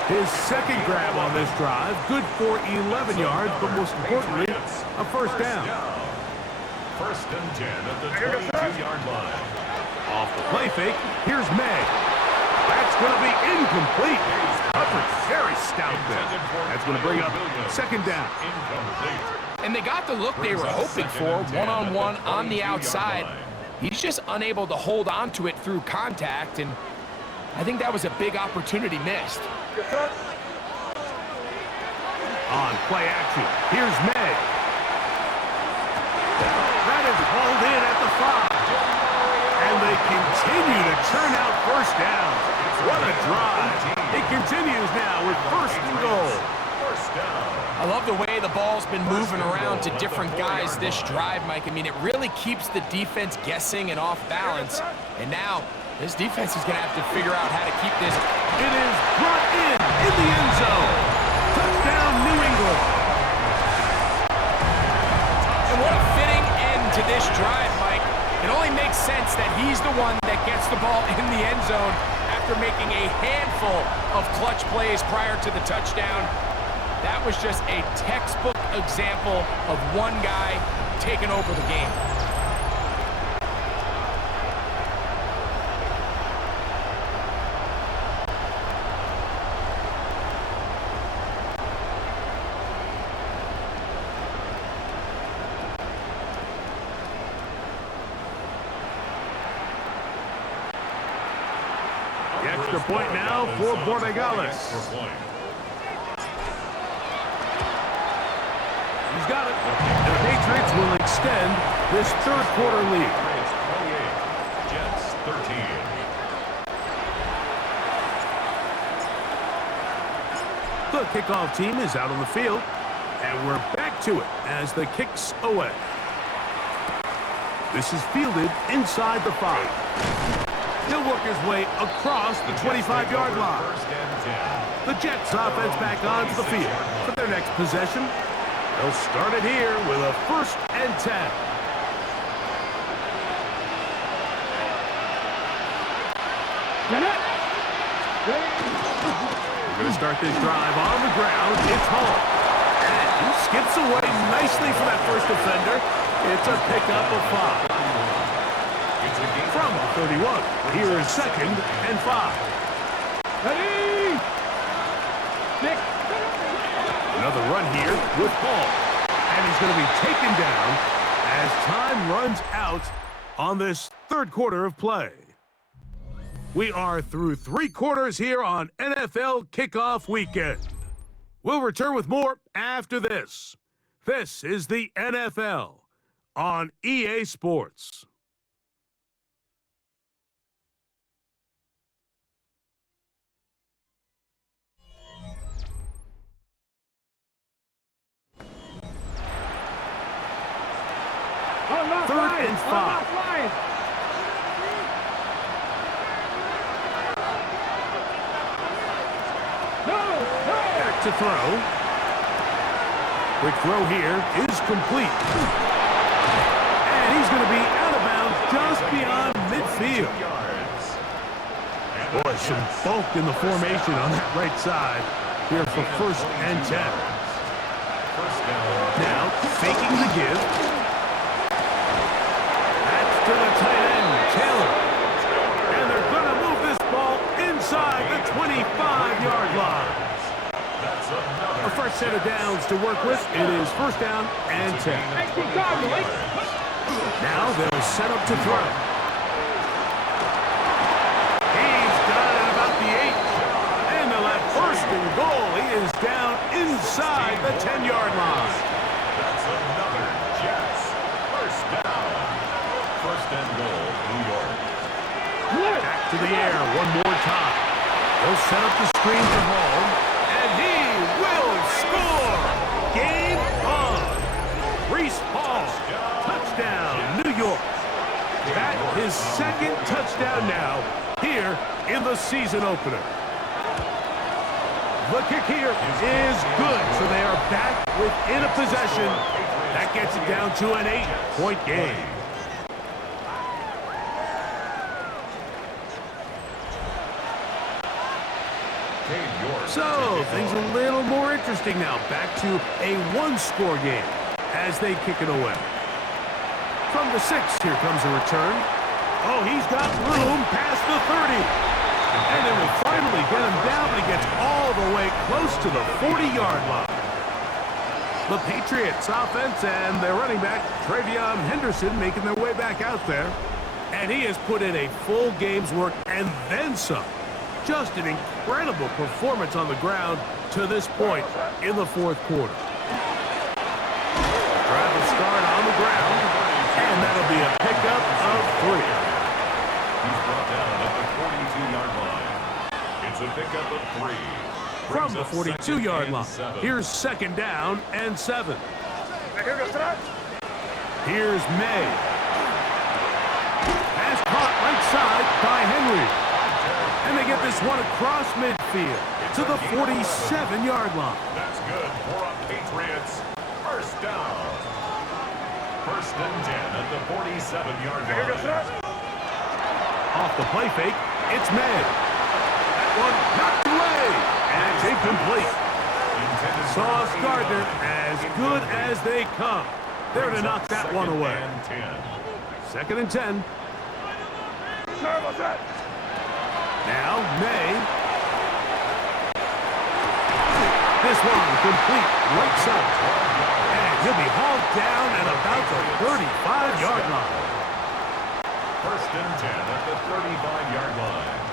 His 2nd grab on this drive, good for 11 yards, but most importantly, a 1st down. 1st and 10 at the 22-yard line. Off the play fake, here's May. That's going to be incomplete. Coverage very stout there. That's going to bring up 2nd down. And they got the look they were hoping for, one-on-one on the outside. He's just unable to hold on to it through contact, and I think that was a big opportunity missed. On play action, here's May. That is hauled in at the 5. And they continue to churn out 1st down. What a drive. It continues now with 1st and goal. I love the way the ball's been moving around to different guys this drive, Mike. I mean, it really keeps the defense guessing and off balance. And now, this defense is going to have to figure out how to keep this. It is brought in the end zone. Touchdown, New England. And what a fitting end to this drive, Mike. It only makes sense that he's the one that gets the ball in the end zone after making a handful of clutch plays prior to the touchdown. That was just a textbook example of one guy taking over the game. The extra point now for Borregales. He's got it. And the Patriots will extend this 3rd quarter lead. Jets 13. The kickoff team is out on the field, and we're back to it as the kicks away. This is fielded inside the 5. He'll work his way across the 25-yard line. The Jets offense back onto the field for their next possession. They'll start it here with a 1st and 10. We're going to start this drive on the ground. It's Hall. And he skips away nicely for that first defender. It's a pickup of 5. From the 31, here is 2nd and 5. Ready? 6. Another run here with Hall. And he's going to be taken down as time runs out on this 3rd quarter of play. We are through 3 quarters here on NFL Kickoff Weekend. We'll return with more after this. This is the NFL on EA Sports. Third and 5. Back to throw. Quick throw here is complete. And he's going to be out of bounds just beyond midfield. Boy, some bulk in the formation on that right side here for 1st and 10. faking the give. That's to the tight end, Taylor. And they're going to move this ball inside the 25-yard line. A fresh set of downs to work with. It is first down and 10. Now they'll set up to throw. He's got it about the 8. And they'll have first and goal. He is down inside the 10-yard line. That's another Jets. First down. First and goal, New York. Back to the air one more time. They'll set up the screen for Hall. And he will score. Game on. Breece Hall. Touchdown, New York. That his second touchdown now here in the season opener. The kick here is good, so they are back within a possession. That gets it down to an 8-point game. So, things a little more interesting now. Back to a one-score game as they kick it away. From the 6, here comes a return. Oh, he's got room past the 30. And they will finally get him down, but he gets all the way close to the 40-yard line. The Patriots offense and their running back, Travion Henderson, making their way back out there. And he has put in a full game's work and then some. Just an incredible performance on the ground to this point in the fourth quarter. Drive will start on the ground, and that'll be a pickup of 3. He's brought down at the 42-yard line. It's a pickup of 3. From the 42-yard line, here's second down and 7. Here's May. Pass caught right side by Henry. And they get this one across midfield to the 47-yard line. That's good for a Patriots. First down. First and 10 at the 47-yard line. Off the play fake, it's May. That one knocked away, and it's incomplete. Sauce Gardner, as good as they come. There to knock that one away. Second and 10. Now, May. This one complete right side. And he'll be hauled down at about the 35-yard line. First and 10 at the 35-yard line.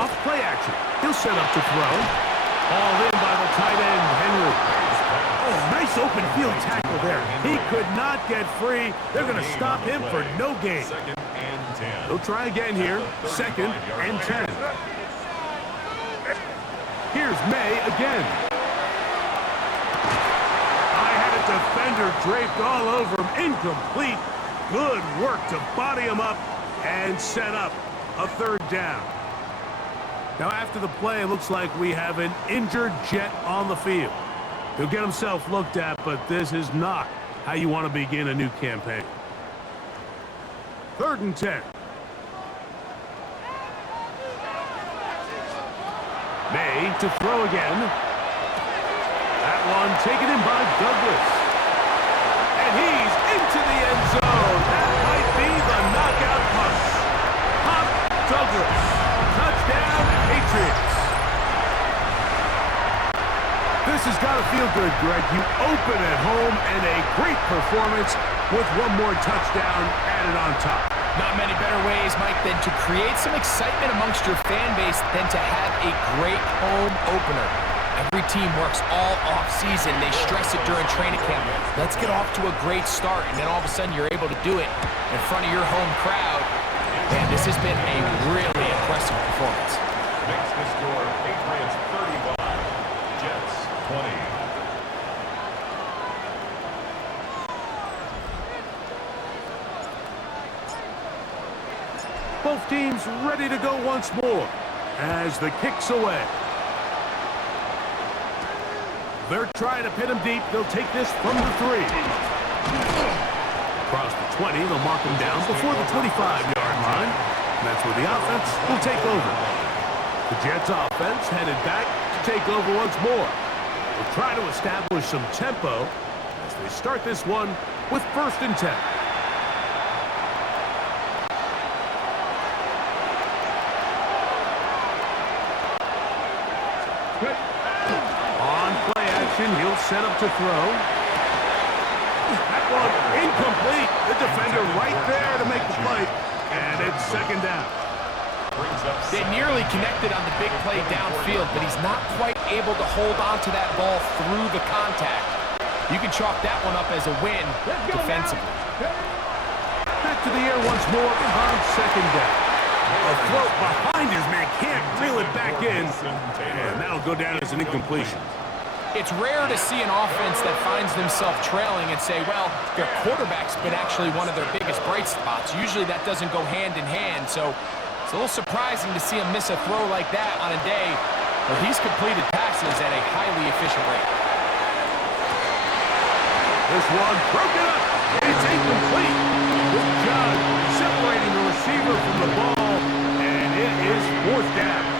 Off play action. He'll set up to throw. All in by the tight end, Henry. Oh, nice open field tackle there. He could not get free. They're going to stop him for no gain. Second and 10. They'll try again here. Second and 10. Here's May again. I had a defender draped all over him. Incomplete. Good work to body him up and set up a third down. Now after the play, it looks like we have an injured Jet on the field. He'll get himself looked at, but this is not how you want to begin a new campaign. Third and 10. May to throw again. That one taken in by Douglas. And he's into the end zone. That might be the knockout punch. Pop Douglas. Touchdown, Patriots. This has got to feel good, Greg. You open at home and a great performance with one more touchdown added on top. Not many better ways, Mike, than to create some excitement amongst your fan base than to have a great home opener. Every team works all off-season. They stress it during training camp. Let's get off to a great start, and then all of a sudden you're able to do it in front of your home crowd. And this has been a really impressive performance. Makes the score Patriots 35, Jets 20. Both teams ready to go once more as the kick's away. They're trying to pin him deep. They'll take this from the 3. Across the 20, they'll mark him down before the 25-yard line. And that's where the offense will take over. The Jets offense headed back to take over once more. will try to establish some tempo as they start this one with 1st and 10. On play action, he'll set up to throw. That one incomplete. The defender right there to make the play. And it's 2nd down. They nearly connected on the big play downfield, but he's not quite able to hold on to that ball through the contact. You can chalk that one up as a win defensively. Back to the air once more on 2nd down. A float behind his man, can't reel it back in, and that'll go down as an incompletion. It's rare to see an offense that finds themselves trailing and say, well, their quarterback's been actually one of their biggest bright spots. Usually that doesn't go hand in hand, so it's a little surprising to see him miss a throw like that on a day where he's completed passes at a highly efficient rate. This one broken up. It's incomplete. Good job separating the receiver from the ball, and it is 4th down.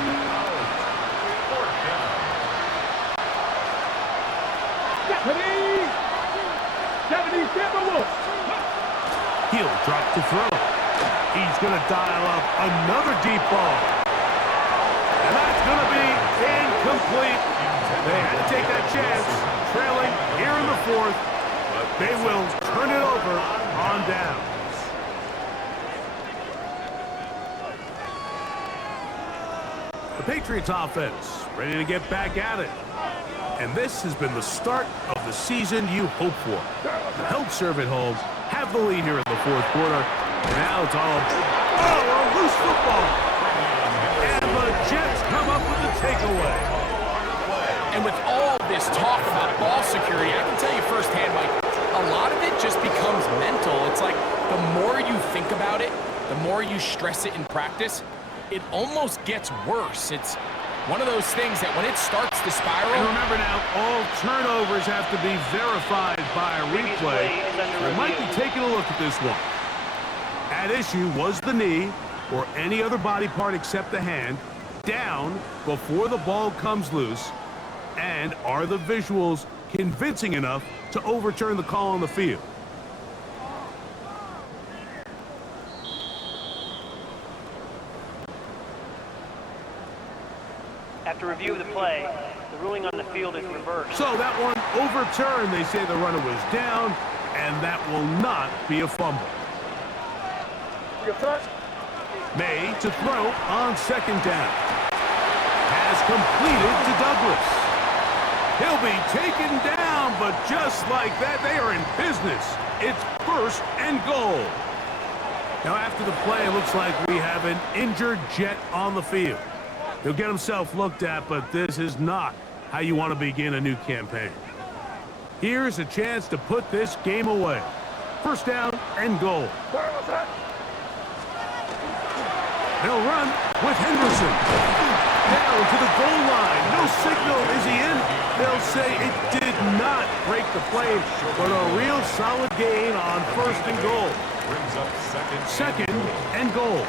He'll drop to throw. He's going to dial up another deep ball. And that's going to be incomplete. They had to take that chance, trailing here in the 4th, but they will turn it over on down. The Patriots offense ready to get back at it. And this has been the start of the season you hope for. The help serve at home have the lead here in the 4th quarter. Now it's all a loose football. And the Jets come up with the takeaway. And with all this talk about ball security, I can tell you firsthand, Mike, a lot of it just becomes mental. It's like the more you think about it, the more you stress it in practice, it almost gets worse. It's one of those things that when it starts to spiral... And remember now, all turnovers have to be verified by a replay. We might be taking a look at this one. At issue was the knee, or any other body part except the hand, down before the ball comes loose. And are the visuals convincing enough to overturn the call on the field? After review of the play, the ruling on the field is reversed. So that one overturned. They say the runner was down, and that will not be a fumble. May to throw on 2nd down. Has completed to Douglas. He'll be taken down, but just like that, they are in business. It's 1st and goal. Now after the play, it looks like we have an injured Jet on the field. He'll get himself looked at, but this is not how you want to begin a new campaign. Here's a chance to put this game away. 1st down and goal. They'll run with Henderson. Down to the goal line. No signal. Is he in? They'll say it did not break the play, but a real solid gain on 1st and goal. Brings up 2nd and goal.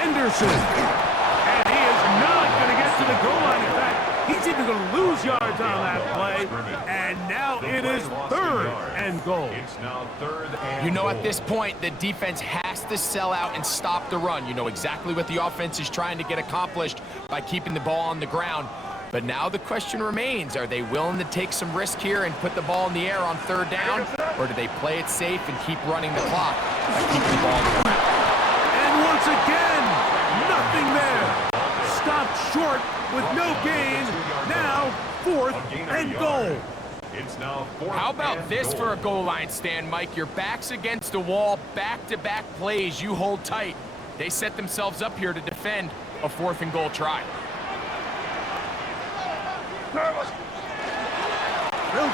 Henderson. And he is not going to get to the goal line. In fact, he's even going to lose yards on that play. And now it is 3rd and goal. It's now 3rd and You know, goal. at this point, the defense has to sell out and stop the run. You know exactly what the offense is trying to get accomplished by keeping the ball on the ground. But now the question remains, are they willing to take some risk here and put the ball in the air on 3rd down? Or do they play it safe and keep running the clock by keeping the ball on the ground? And once again, nothing there. Stopped short with no gain. Now 4th and goal. It's now 4th How about and this goal. for a goal line stand, Mike? Your back's against the wall, back-to-back plays, you hold tight. They set themselves up here to defend a 4th and goal try. They'll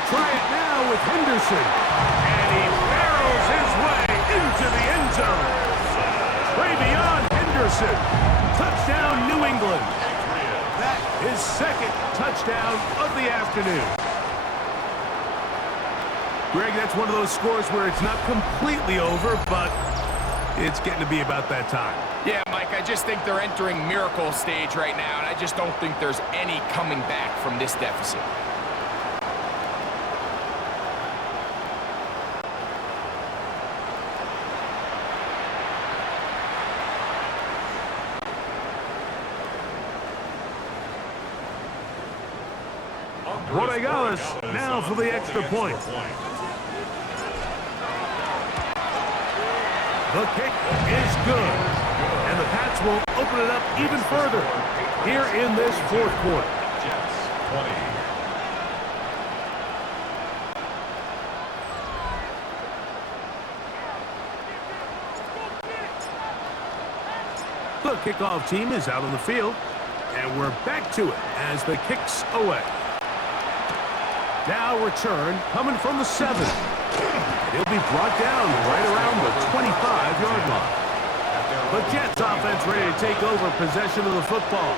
try it now with Henderson. And he barrels his way into the end zone. Travion Henderson. Touchdown, New England. That is 2nd touchdown of the afternoon. Greg, that's one of those scores where it's not completely over, but It's getting to be about that time. Yeah, Mike, I just think they're entering miracle stage right now, and I just don't think there's any coming back from this deficit. Rodriguez now for the extra point. The kick is good. And the Pats will open it up even further here in this fourth quarter. Jets 20. The kickoff team is out on the field. And we're back to it as the kick's away. Now return coming from the 7. He'll be brought down right around the 25-yard line. The Jets offense ready to take over possession of the football.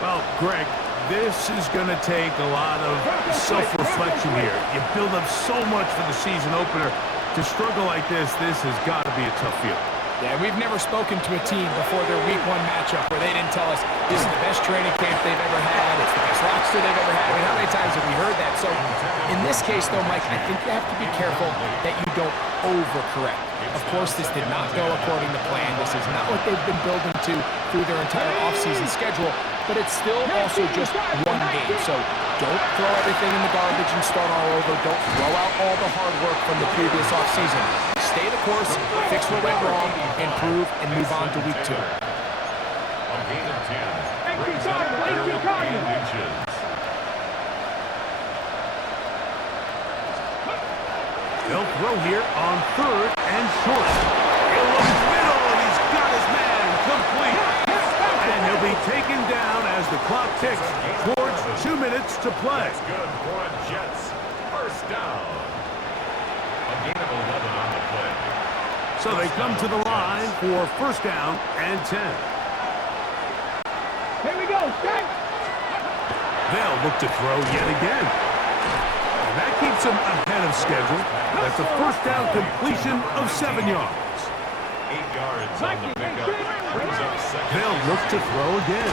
Well, Greg, this is going to take a lot of self-reflection here. You build up so much for the season opener. To struggle like this has got to be a tough field. Yeah, we've never spoken to a team before their week 1 matchup where they didn't tell us this is the best training camp they've ever had, it's the best roster they've ever had. I mean, how many times have we heard that? So in this case, though, Mike, I think you have to be careful that you don't overcorrect. Of course, this did not go according to plan. This is not what they've been building to through their entire offseason schedule, but it's still also just one game. So don't throw everything in the garbage and start all over. Don't throw out all the hard work from the previous offseason. Stay the course, fix what went wrong, improve, and move on to week 2. A gain of 10. Brings up 3rd and inches. They'll throw here on 3rd and short. He'll look middle, and he's got his man complete. And he'll be taken down as the clock ticks towards 2 minutes to play. That's good for a Jets. First down. A gain of 11 on the play. So they come to the line for first down and 10. Here we go, set. They'll look to throw yet again. And that keeps them ahead of schedule. That's a first down completion of 7 yards. 8 yards on the pickup. Brings up second. They'll look to throw again.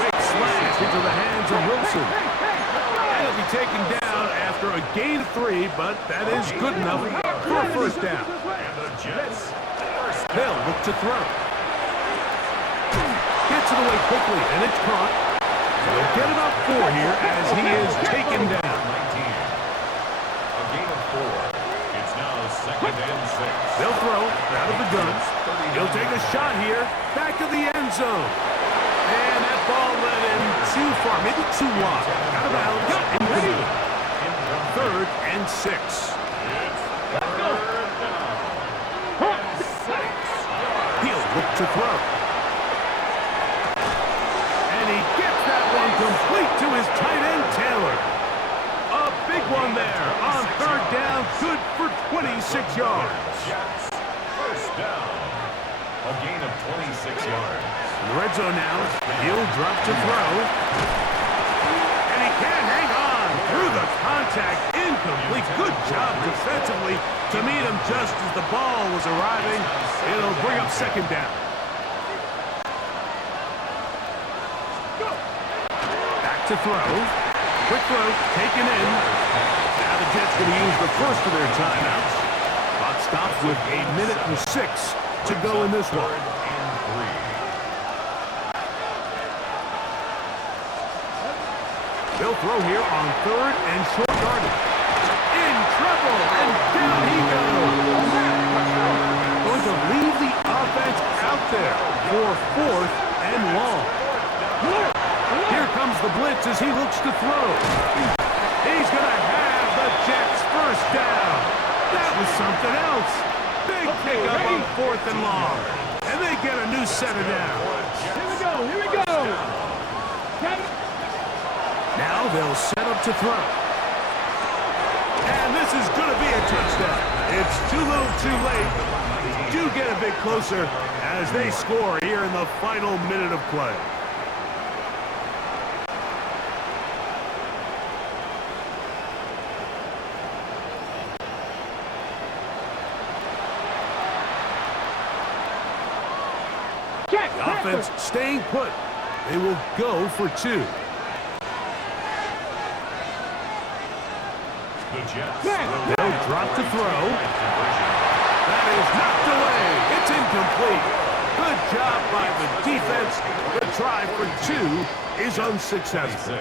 Quick slash into the hands of Wilson. And he'll be taken down after a gain of 3, but that is good enough for a first down. And the Jets. First down. They'll look to throw. Gets it away quickly, and it's caught. They'll get about 4 here as he is taken down. 19. A gain of 4. It's now 2nd and 6. They'll throw out of the gun. He'll take a shot here, back of the end zone. And that ball led him too far, maybe too wide. Out of bounds, incomplete. 3rd and 6. He'll look to throw. And he gets that one complete to his tight end, Taylor. A big one there on 3rd down, good for 26 yards. Jets. First down. A gain of 26 yards. In the red zone now, he'll drop to throw. And he can't hang on through the contact. Incomplete. Good job defensively to meet him just as the ball was arriving. It'll bring up 2nd down. Back to throw. Quick throw taken in. Now the Jets going to use the first of their timeouts. Clock stops with 1:06 to go in this one. 3rd and 3. They'll throw here on 3rd and short yardage. In trouble, and down he goes. Going to leave the offense out there for 4th and long. Here comes the blitz as he looks to throw. He's going to have the Jets first down. That was something else. Big pickup on 4th and long. And they get a new set of downs. Here we go. Now they'll set up to throw. And this is going to be a touchdown. It's too little too late. They do get a bit closer as they score here in the final minute of play. The offense staying put. They will go for 2. The Jets. They'll drop to throw. That is knocked away. It's incomplete. Good job by the defense. The try for 2 is unsuccessful.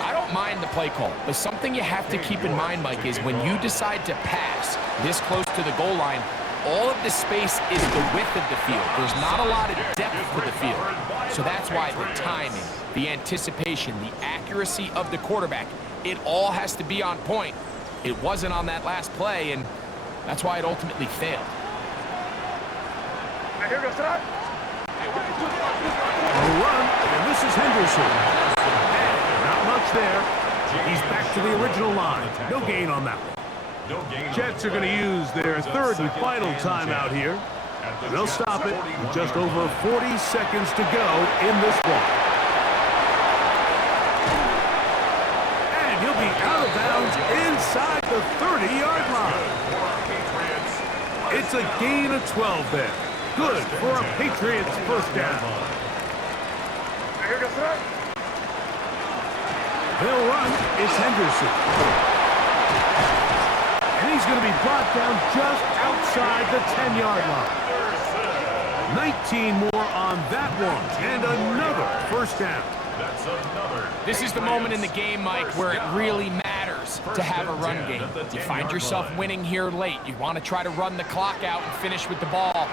I don't mind the play call, but something you have to keep in mind, Mike, is when you decide to pass this close to the goal line, all of the space is the width of the field. There's not a lot of depth to the field. So that's why the timing, the anticipation, the accuracy of the quarterback, it all has to be on point. It wasn't on that last play, and that's why it ultimately failed. A run, and this is Henderson. And not much there. He's back to the original line. No gain on that one. Jets are going to use their third and final timeout here. They'll stop it with just over 40 seconds to go in this one. And he'll be out of bounds inside the 30-yard line. It's a gain of 12 there. Good for a Patriots first down. They'll run. It's Henderson. And he's going to be brought down just outside the 10-yard line. 19 more on that one, and another first down. This is the moment in the game, Mike, where it really matters to have a run game. You find yourself winning here late. You want to try to run the clock out and finish with the ball.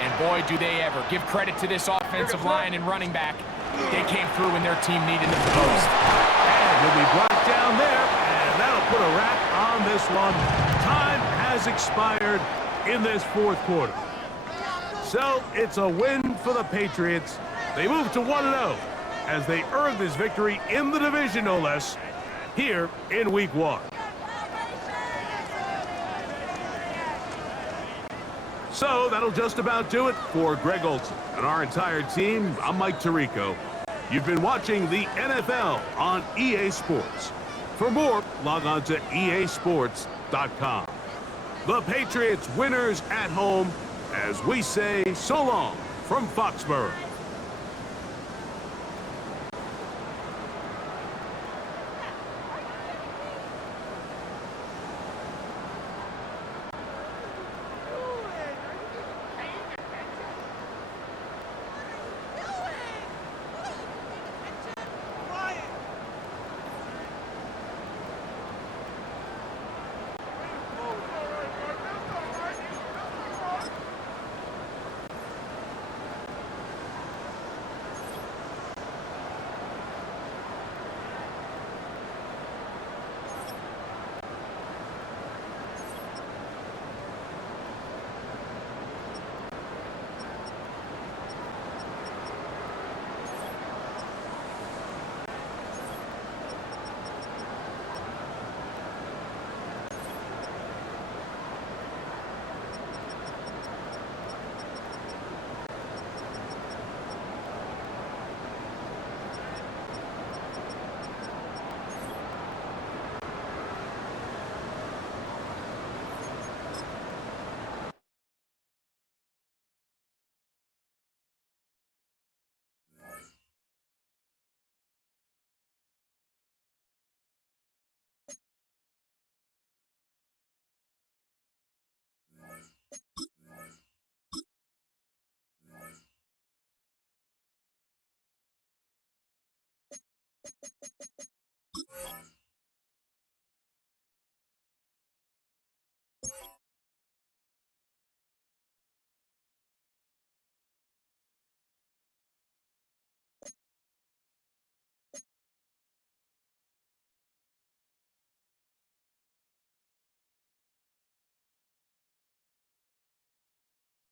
And boy, do they ever. Give credit to this offensive line and running back. They came through when their team needed them the most. And he'll be brought down there, and that'll put a wrap on this one. Time has expired in this fourth quarter. So it's a win for the Patriots. They move to 1-0 as they earn this victory in the division, no less, here in Week 1. So that'll just about do it for Greg Olson and our entire team. I'm Mike Tirico. You've been watching the NFL on EA Sports. For more, log on to easports.com. The Patriots winners at home as we say so long from Foxborough.